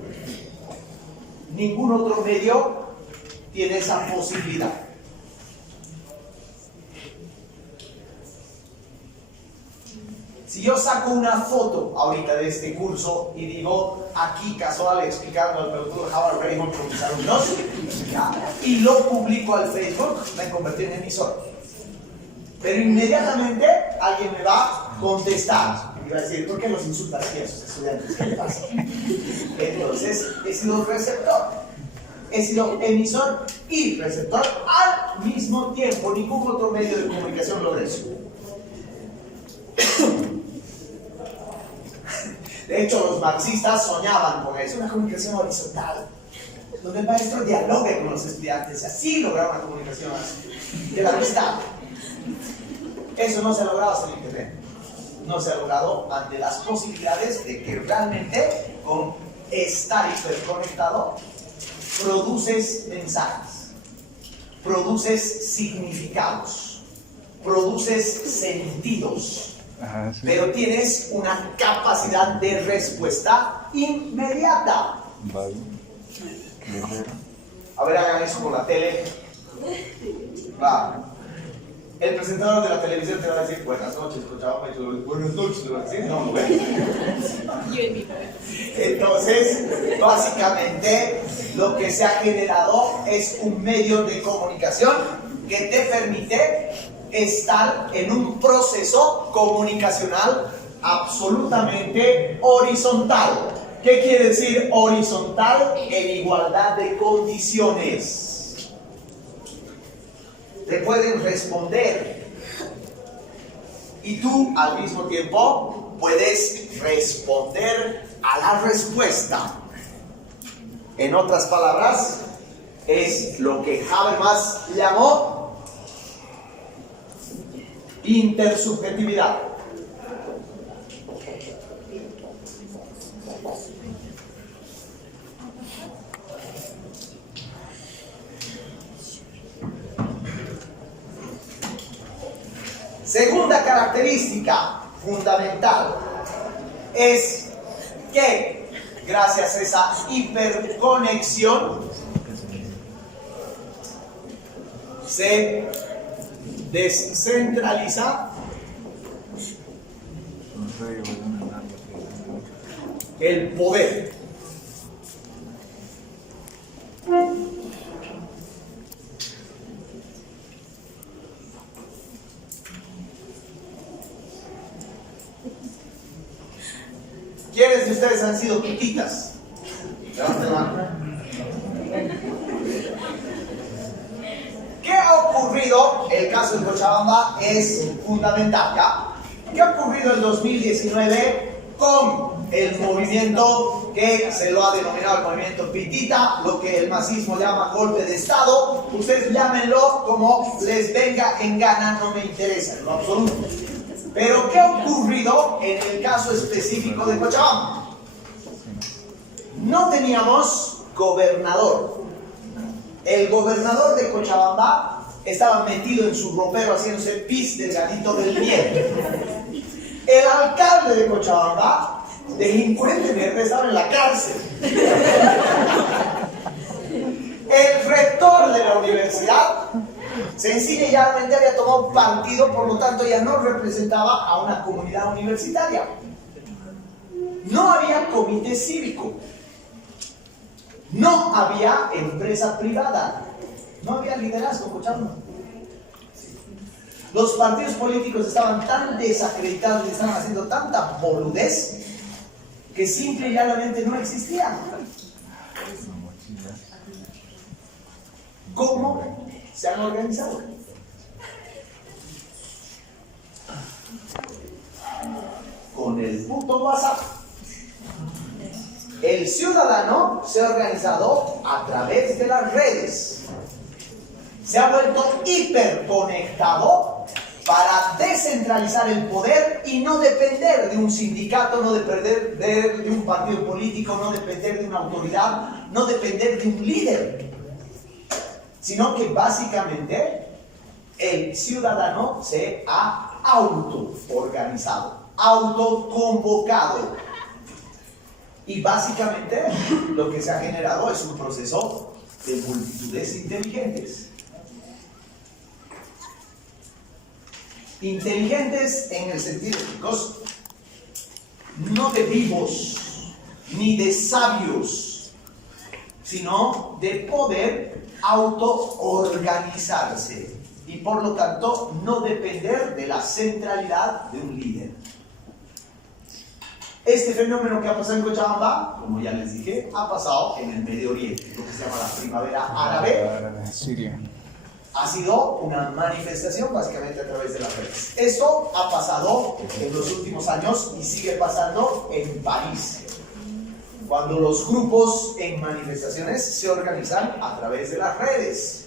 Ningún otro medio tiene esa posibilidad. Si yo saco una foto ahorita de este curso y digo aquí casual explicando al doctor Howard Rayholt profesor y lo publico al Facebook, me convertí en emisor. Pero inmediatamente alguien me va a contestar y va a decir: ¿por qué los insultas aquí a esos estudiantes? ¿Qué le pasa? Entonces he sido receptor, he sido emisor y receptor al mismo tiempo. Ningún otro medio de comunicación logra eso. De hecho, los marxistas soñaban con eso, una comunicación horizontal, donde el maestro dialogue con los estudiantes, así lograr una comunicación de la amistad. Eso no se ha logrado hasta el internet. No se ha logrado ante las posibilidades de que realmente con estar hiperconectado produces mensajes, produces significados, produces sentidos. Ajá, sí. Pero tienes una capacidad de respuesta inmediata. Vale. A ver, hagan eso con la tele. Va. El presentador de la televisión te va a decir: buenas noches, Cochabamba. Buenas noches, ¿te va a decir? No, no. Entonces, básicamente, lo que se ha generado es un medio de comunicación que te permite estar en un proceso comunicacional absolutamente horizontal. ¿Qué quiere decir horizontal? En igualdad de condiciones. Te pueden responder y tú al mismo tiempo puedes responder a la respuesta. En otras palabras, es lo que Habermas llamó intersubjetividad. Segunda característica fundamental es que gracias a esa hiperconexión se descentraliza el poder. ¿Quiénes de ustedes han sido pititas? Levanten la mano. ¿Qué ha ocurrido? El caso de Cochabamba es fundamental, ¿ya? ¿Qué ha ocurrido en 2019 con el movimiento que se lo ha denominado el movimiento pitita, lo que el masismo llama golpe de Estado? Ustedes llámenlo como les venga en gana, no me interesa en lo absoluto. Pero ¿qué ha ocurrido en el caso específico de Cochabamba? No teníamos gobernador. El gobernador de Cochabamba estaba metido en su ropero haciéndose pis del gatito del miedo. El alcalde de Cochabamba, delincuente verde, estaba en la cárcel. El rector de la universidad sencillamente había tomado partido, por lo tanto ya no representaba a una comunidad universitaria. No había comité cívico. No había empresa privada. No había liderazgo en Cochabamba. Los partidos políticos estaban tan desacreditados y estaban haciendo tanta boludez que simple y llanamente no existían. ¿Cómo se han organizado? Con el puto WhatsApp. El ciudadano se ha organizado a través de las redes. Se ha vuelto hiperconectado para descentralizar el poder y no depender de un sindicato, no depender de un partido político, no depender de una autoridad, no depender de un líder, sino que básicamente el ciudadano se ha autoorganizado, autoconvocado. Y básicamente lo que se ha generado es un proceso de multitudes inteligentes. Inteligentes en el sentido, chicos, no de vivos ni de sabios, sino de poder autoorganizarse y por lo tanto no depender de la centralidad de un líder. Este fenómeno que ha pasado en Cochabamba, como ya les dije, ha pasado en el Medio Oriente, lo que se llama la primavera árabe. Siria. Ha sido una manifestación básicamente a través de las redes. Esto ha pasado en los últimos años y sigue pasando en París, cuando los grupos en manifestaciones se organizan a través de las redes.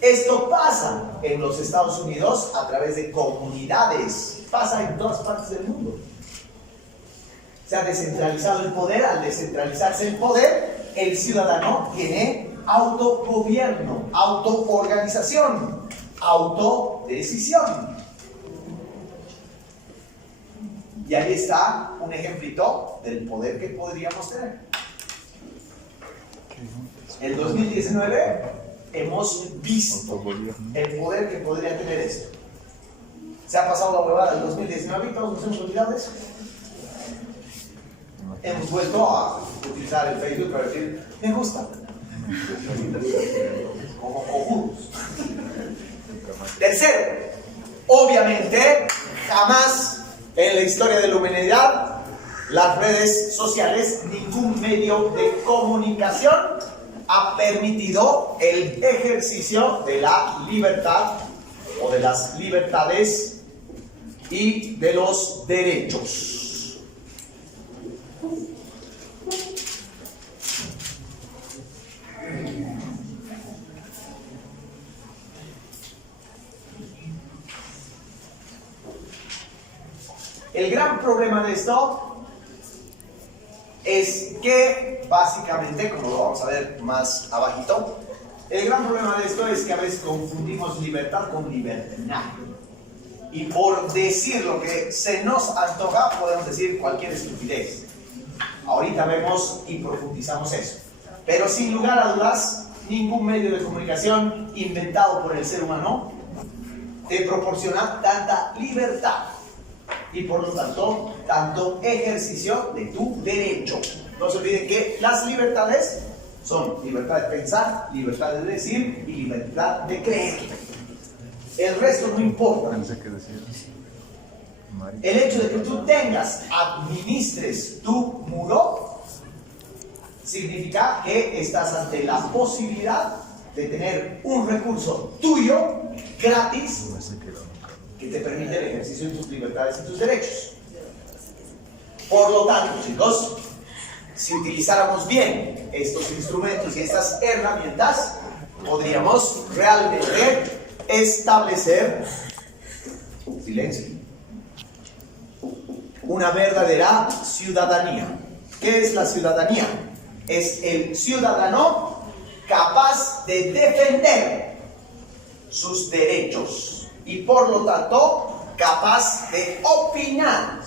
Esto pasa en los Estados Unidos a través de comunidades, pasa en todas partes del mundo. Se ha descentralizado el poder. Al descentralizarse el poder, el ciudadano tiene autogobierno, autoorganización, autodecisión. Y ahí está un ejemplito del poder que podríamos tener. En 2019 hemos visto el poder que podría tener esto. Se ha pasado la huevada del 2019 y todos nos hemos olvidado de eso. Hemos vuelto a utilizar el Facebook para decir, me gusta. Como cojudos. Tercero, obviamente, jamás en la historia de la humanidad, las redes sociales, ningún medio de comunicación ha permitido el ejercicio de la libertad o de las libertades y de los derechos. El gran problema de esto es que, básicamente, como lo vamos a ver más abajito, el gran problema de esto es que a veces confundimos libertad con libertinaje. Y por decir lo que se nos antoja, podemos decir cualquier estupidez. Ahorita vemos y profundizamos eso. Pero sin lugar a dudas, ningún medio de comunicación inventado por el ser humano te proporciona tanta libertad. Y por lo tanto, tanto ejercicio de tu derecho. No se olviden que las libertades son libertad de pensar, libertad de decir y libertad de creer. El resto no importa. El hecho de que tú administres tu muro, significa que estás ante la posibilidad de tener un recurso tuyo, gratis, que te permite el ejercicio de tus libertades y tus derechos. Por lo tanto, chicos, si utilizáramos bien estos instrumentos y estas herramientas, podríamos realmente establecer una verdadera ciudadanía. ¿Qué es la ciudadanía? Es el ciudadano capaz de defender sus derechos y por lo tanto capaz de opinar.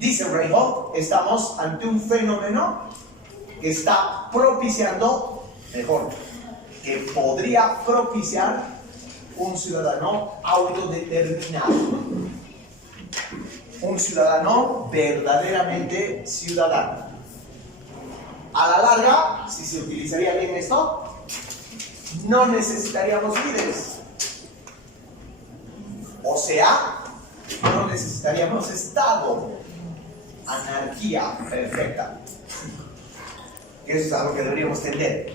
Dice Reinhold, estamos ante un fenómeno que está propiciando, que podría propiciar un ciudadano autodeterminado. Un ciudadano verdaderamente ciudadano. A la larga, si se utilizaría bien esto, no necesitaríamos líderes. O sea, no necesitaríamos Estado. Anarquía perfecta. Eso es a lo que deberíamos tender.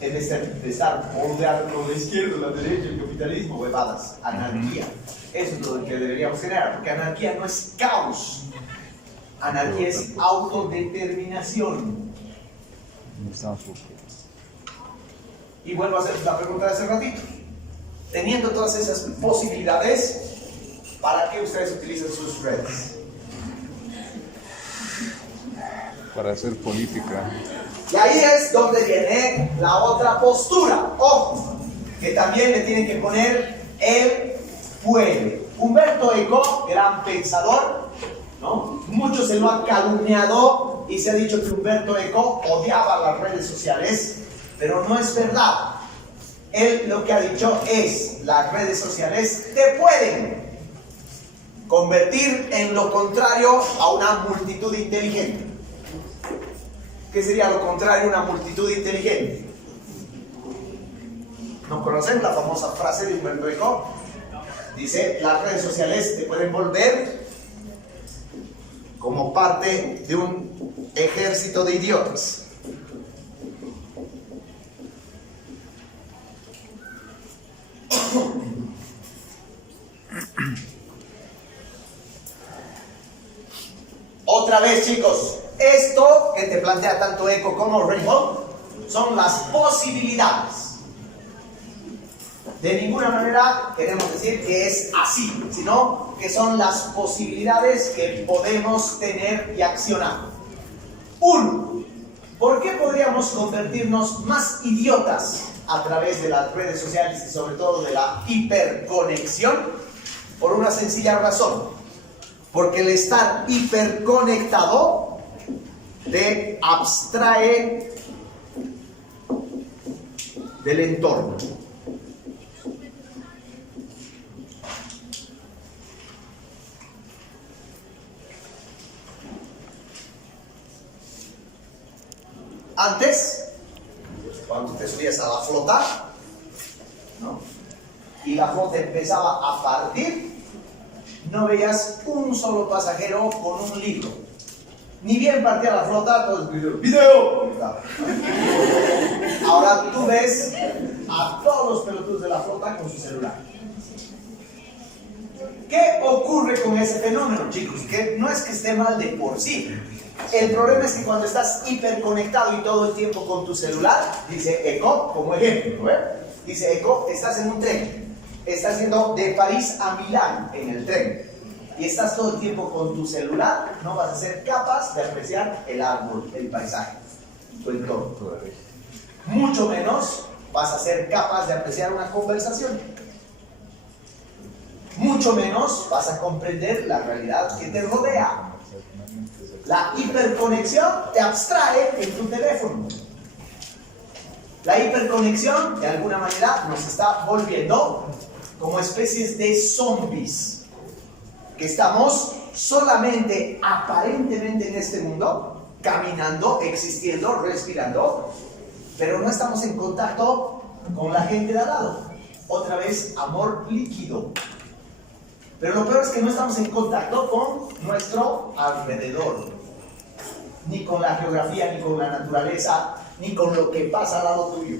En vez de estar bordeando la izquierda, la derecha, el capitalismo, huevadas. Anarquía. Eso es lo que deberíamos generar, porque anarquía no es caos. Anarquía es autodeterminación. Y vuelvo a hacer la pregunta de hace ratito. Teniendo todas esas posibilidades, ¿para qué ustedes utilizan sus redes? Para hacer política. Y ahí es donde viene la otra postura. Ojo, que también le tienen que poner el pueblo. Humberto Eco, gran pensador, ¿no? Muchos se lo han calumniado y se ha dicho que Humberto Eco odiaba las redes sociales, pero no es verdad. Él lo que ha dicho es: las redes sociales te pueden convertir en lo contrario a una multitud inteligente. ¿Qué sería lo contrario a una multitud inteligente? ¿No conocen la famosa frase de Humberto Eco? Dice: las redes sociales te pueden volver como parte de un ejército de idiotas. Otra vez, chicos, esto que te plantea tanto Eco como Reinhold son las posibilidades. De ninguna manera queremos decir que es así, sino que son las posibilidades que podemos tener y accionar. Uno, ¿por qué podríamos convertirnos más idiotas a través de las redes sociales y sobre todo de la hiperconexión? Por una sencilla razón: porque el estar hiperconectado te abstrae del entorno. Antes, cuando te subías a la flota, ¿no?, y la flota empezaba a partir, no veías un solo pasajero con un libro. Ni bien partía la flota, todos ¡video! Ahora tú ves a todos los pelotudos de la flota con su celular. ¿Qué ocurre con ese fenómeno, chicos? Que no es que esté mal de por sí. El problema es que cuando estás hiperconectado y todo el tiempo con tu celular, dice Eco, como ejemplo, dice Eco, estás en un tren, estás yendo de París a Milán en el tren, y estás todo el tiempo con tu celular, no vas a ser capaz de apreciar el árbol, el paisaje, tu entorno. Mucho menos vas a ser capaz de apreciar una conversación. Mucho menos vas a comprender la realidad que te rodea. La hiperconexión te abstrae en tu teléfono. La hiperconexión, de alguna manera, nos está volviendo como especies de zombies, que estamos solamente aparentemente en este mundo, caminando, existiendo, respirando, pero no estamos en contacto con la gente de al lado. Otra vez, amor líquido. Pero lo peor es que no estamos en contacto con nuestro alrededor, ni con la geografía, ni con la naturaleza, ni con lo que pasa al lado tuyo.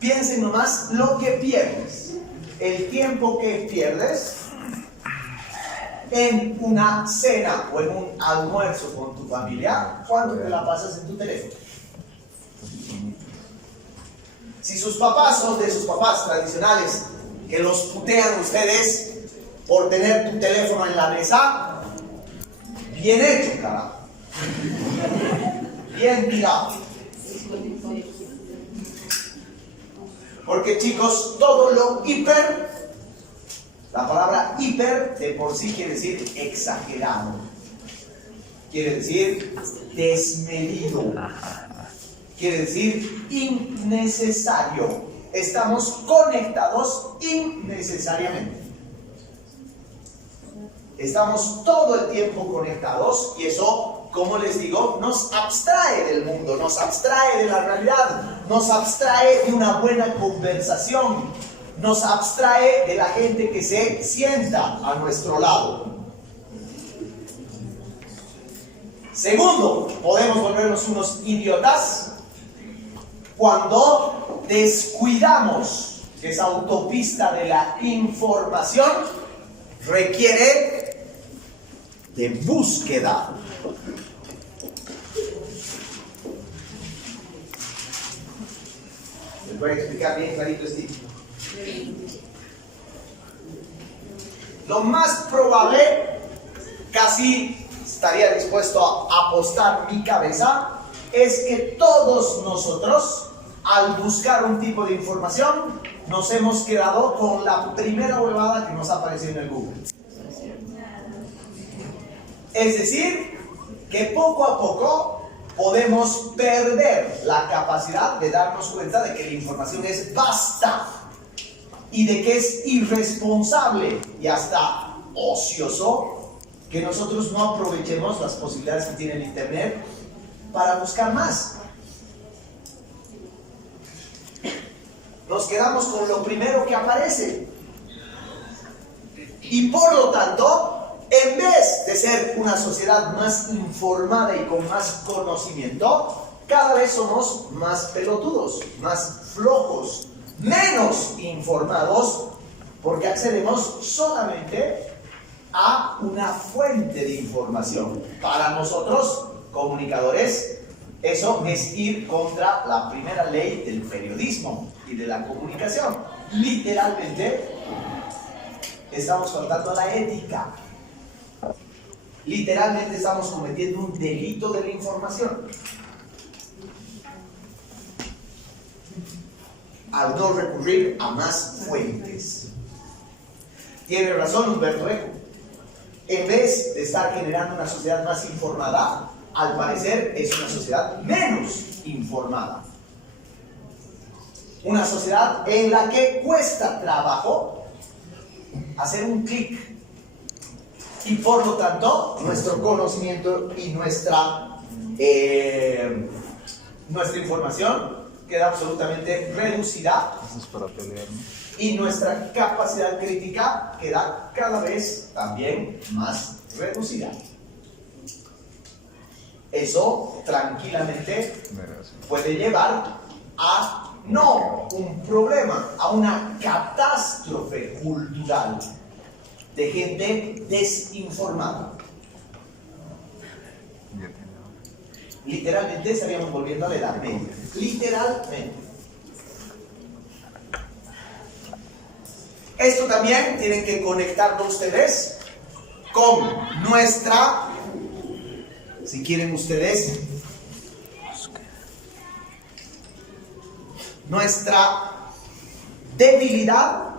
Piensen nomás lo que pierdes, el tiempo que pierdes en una cena o en un almuerzo con tu familia cuando te la pasas en tu teléfono. Si sus papás son de sus papás tradicionales, que los putean ustedes por tener tu teléfono en la mesa, bien hecho, carajo. Bien tirado. Porque, chicos, todo lo hiper, la palabra hiper de por sí quiere decir exagerado. Quiere decir desmedido. Quiere decir innecesario. Estamos conectados innecesariamente. Estamos todo el tiempo conectados y eso, como les digo, nos abstrae del mundo, nos abstrae de la realidad, nos abstrae de una buena conversación, nos abstrae de la gente que se sienta a nuestro lado. Segundo, podemos volvernos unos idiotas cuando descuidamos que esa autopista de la información requiere de búsqueda. Les voy a explicar bien clarito este. Lo más probable, casi estaría dispuesto a apostar mi cabeza, es que todos nosotros, al buscar un tipo de información, nos hemos quedado con la primera huevada que nos apareció en el Google. Es decir, que poco a poco podemos perder la capacidad de darnos cuenta de que la información es vasta y de que es irresponsable y hasta ocioso que nosotros no aprovechemos las posibilidades que tiene el Internet para buscar más. Nos quedamos con lo primero que aparece y por lo tanto, en vez de ser una sociedad más informada y con más conocimiento, cada vez somos más pelotudos, más flojos, menos informados, porque accedemos solamente a una fuente de información. Para nosotros, comunicadores, eso es ir contra la primera ley del periodismo y de la comunicación. Literalmente, estamos faltando a la ética. Literalmente estamos cometiendo un delito de la información al no recurrir a más fuentes. Tiene razón Humberto Eco. En vez de estar generando una sociedad más informada, al parecer es una sociedad menos informada. Una sociedad en la que cuesta trabajo hacer un clic. Y por lo tanto, nuestro conocimiento y nuestra información queda absolutamente reducida. Eso es para pelear, ¿no? Y nuestra capacidad crítica queda cada vez también más reducida. Eso tranquilamente puede llevar a no un problema, a una catástrofe cultural de gente desinformada. Literalmente estaríamos volviendo a la Edad Media. Literalmente. Esto también tienen que conectarlo ustedes con nuestra, si quieren ustedes, nuestra debilidad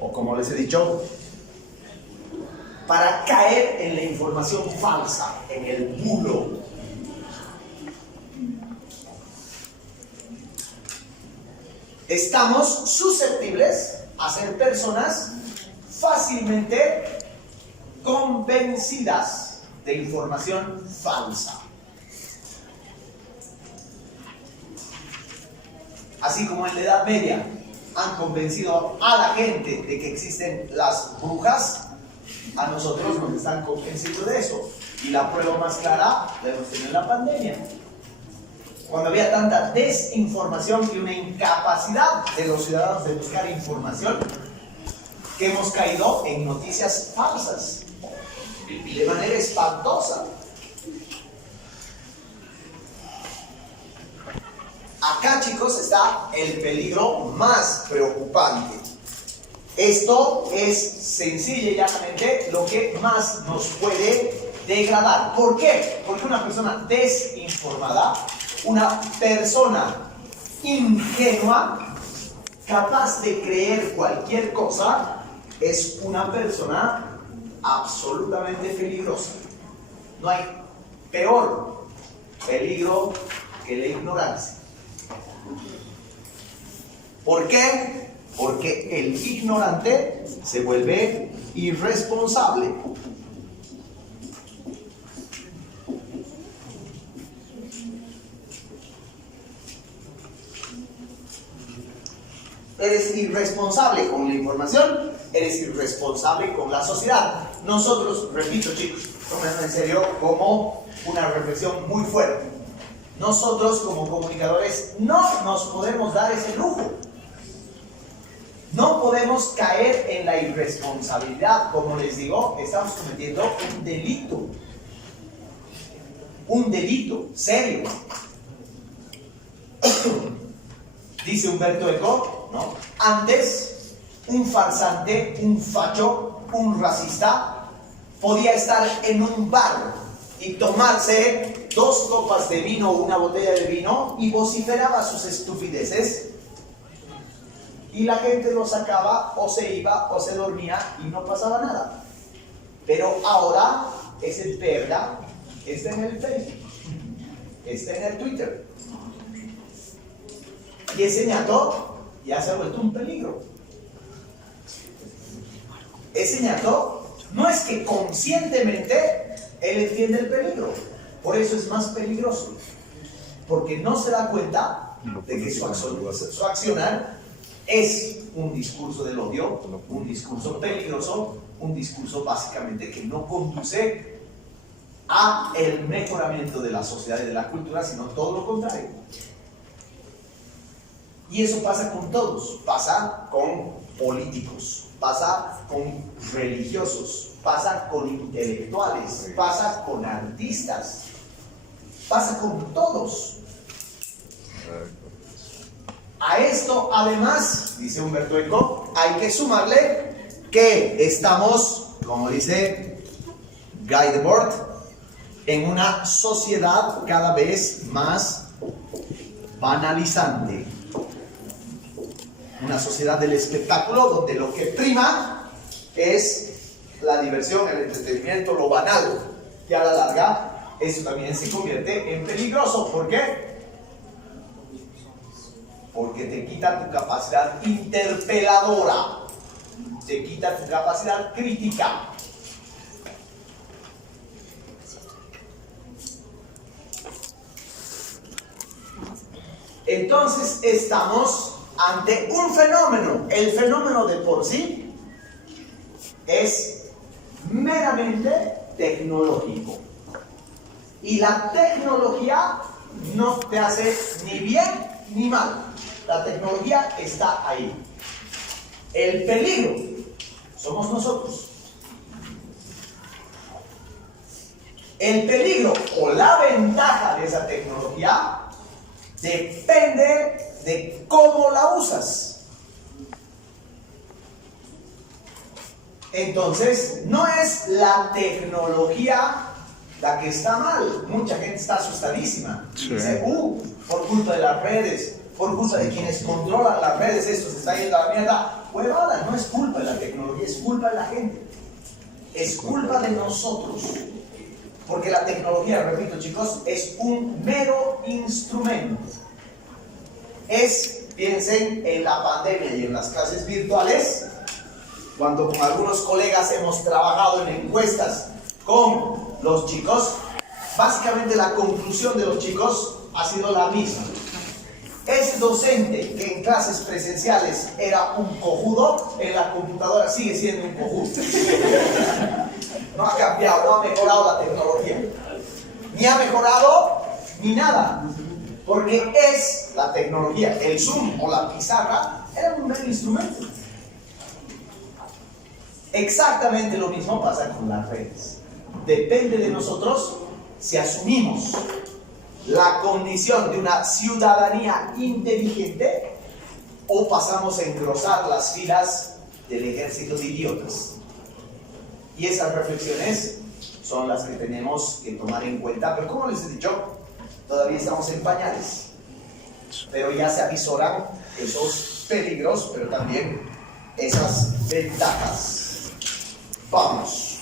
o como les he dicho, para caer en la información falsa, en el bulo. Estamos susceptibles a ser personas fácilmente convencidas de información falsa. Así como en la Edad Media han convencido a la gente de que existen las brujas, a nosotros nos están convenciendo de eso. Y la prueba más clara la hemos tenido en la pandemia. Cuando había tanta desinformación y una incapacidad de los ciudadanos de buscar información, que hemos caído en noticias falsas de manera espantosa. Acá, chicos, está el peligro más preocupante. Esto es sencilla y llanamente lo que más nos puede degradar. ¿Por qué? Porque una persona desinformada, una persona ingenua, capaz de creer cualquier cosa, es una persona absolutamente peligrosa. No hay peor peligro que la ignorancia. ¿Por qué? Porque el ignorante se vuelve irresponsable. Eres irresponsable con la información, eres irresponsable con la sociedad. Nosotros, repito chicos, tómenlo en serio como una reflexión muy fuerte. Nosotros como comunicadores no nos podemos dar ese lujo. No podemos caer en la irresponsabilidad. Como les digo, estamos cometiendo un delito. Un delito serio. Dice Humberto Eco, ¿no? Antes, un farsante, un facho, un racista podía estar en un bar y tomarse 2 copas de vino o una botella de vino y vociferaba sus estupideces. Y la gente lo sacaba, o se iba, o se dormía, y no pasaba nada. Pero ahora, ese perra está en el Facebook, está en el Twitter. Y ese ñato ya se ha vuelto un peligro. Ese ñato no es que conscientemente él entiende el peligro. Por eso es más peligroso. Porque no se da cuenta de que su accionar es un discurso del odio, un discurso peligroso, un discurso básicamente que no conduce a el mejoramiento de la sociedad y de la cultura, sino todo lo contrario. Y eso pasa con todos, pasa con políticos, pasa con religiosos, pasa con intelectuales, pasa con artistas, pasa con todos. A esto, además, dice Humberto Eco, hay que sumarle que estamos, como dice Guy Debord, en una sociedad cada vez más banalizante. Una sociedad del espectáculo donde lo que prima es la diversión, el entretenimiento, lo banal. Y a la larga, eso también se convierte en peligroso. ¿Por qué? porque te quita tu capacidad interpeladora, te quita tu capacidad crítica. Entonces estamos ante un fenómeno. El fenómeno de por sí es meramente tecnológico. Y la tecnología no te hace ni bien ni mal. La tecnología está ahí. El peligro somos nosotros. El peligro o la ventaja de esa tecnología depende de cómo la usas. Entonces, no es la tecnología la que está mal. Mucha gente está asustadísima. Sí. Dice, por culpa de las redes, por culpa de quienes controlan las redes, esto se está yendo a la mierda. Huevada, no es culpa de la tecnología, es culpa de la gente. Es culpa de nosotros. Porque la tecnología, repito chicos, es un mero instrumento. Piensen en la pandemia y en las clases virtuales, cuando con algunos colegas hemos trabajado en encuestas con los chicos, básicamente la conclusión de los chicos ha sido la misma. Ese docente que en clases presenciales era un cojudo, en la computadora sigue siendo un cojudo. No ha cambiado, no ha mejorado la tecnología. Ni ha mejorado, ni nada. Porque es la tecnología, el Zoom o la pizarra, era un buen instrumento. Exactamente lo mismo pasa con las redes. Depende de nosotros si asumimos la condición de una ciudadanía inteligente o pasamos a engrosar las filas del ejército de idiotas. Y esas reflexiones son las que tenemos que tomar en cuenta. Pero como les he dicho, todavía estamos en pañales. Pero ya se avisoran esos peligros, pero también esas ventajas. Vamos.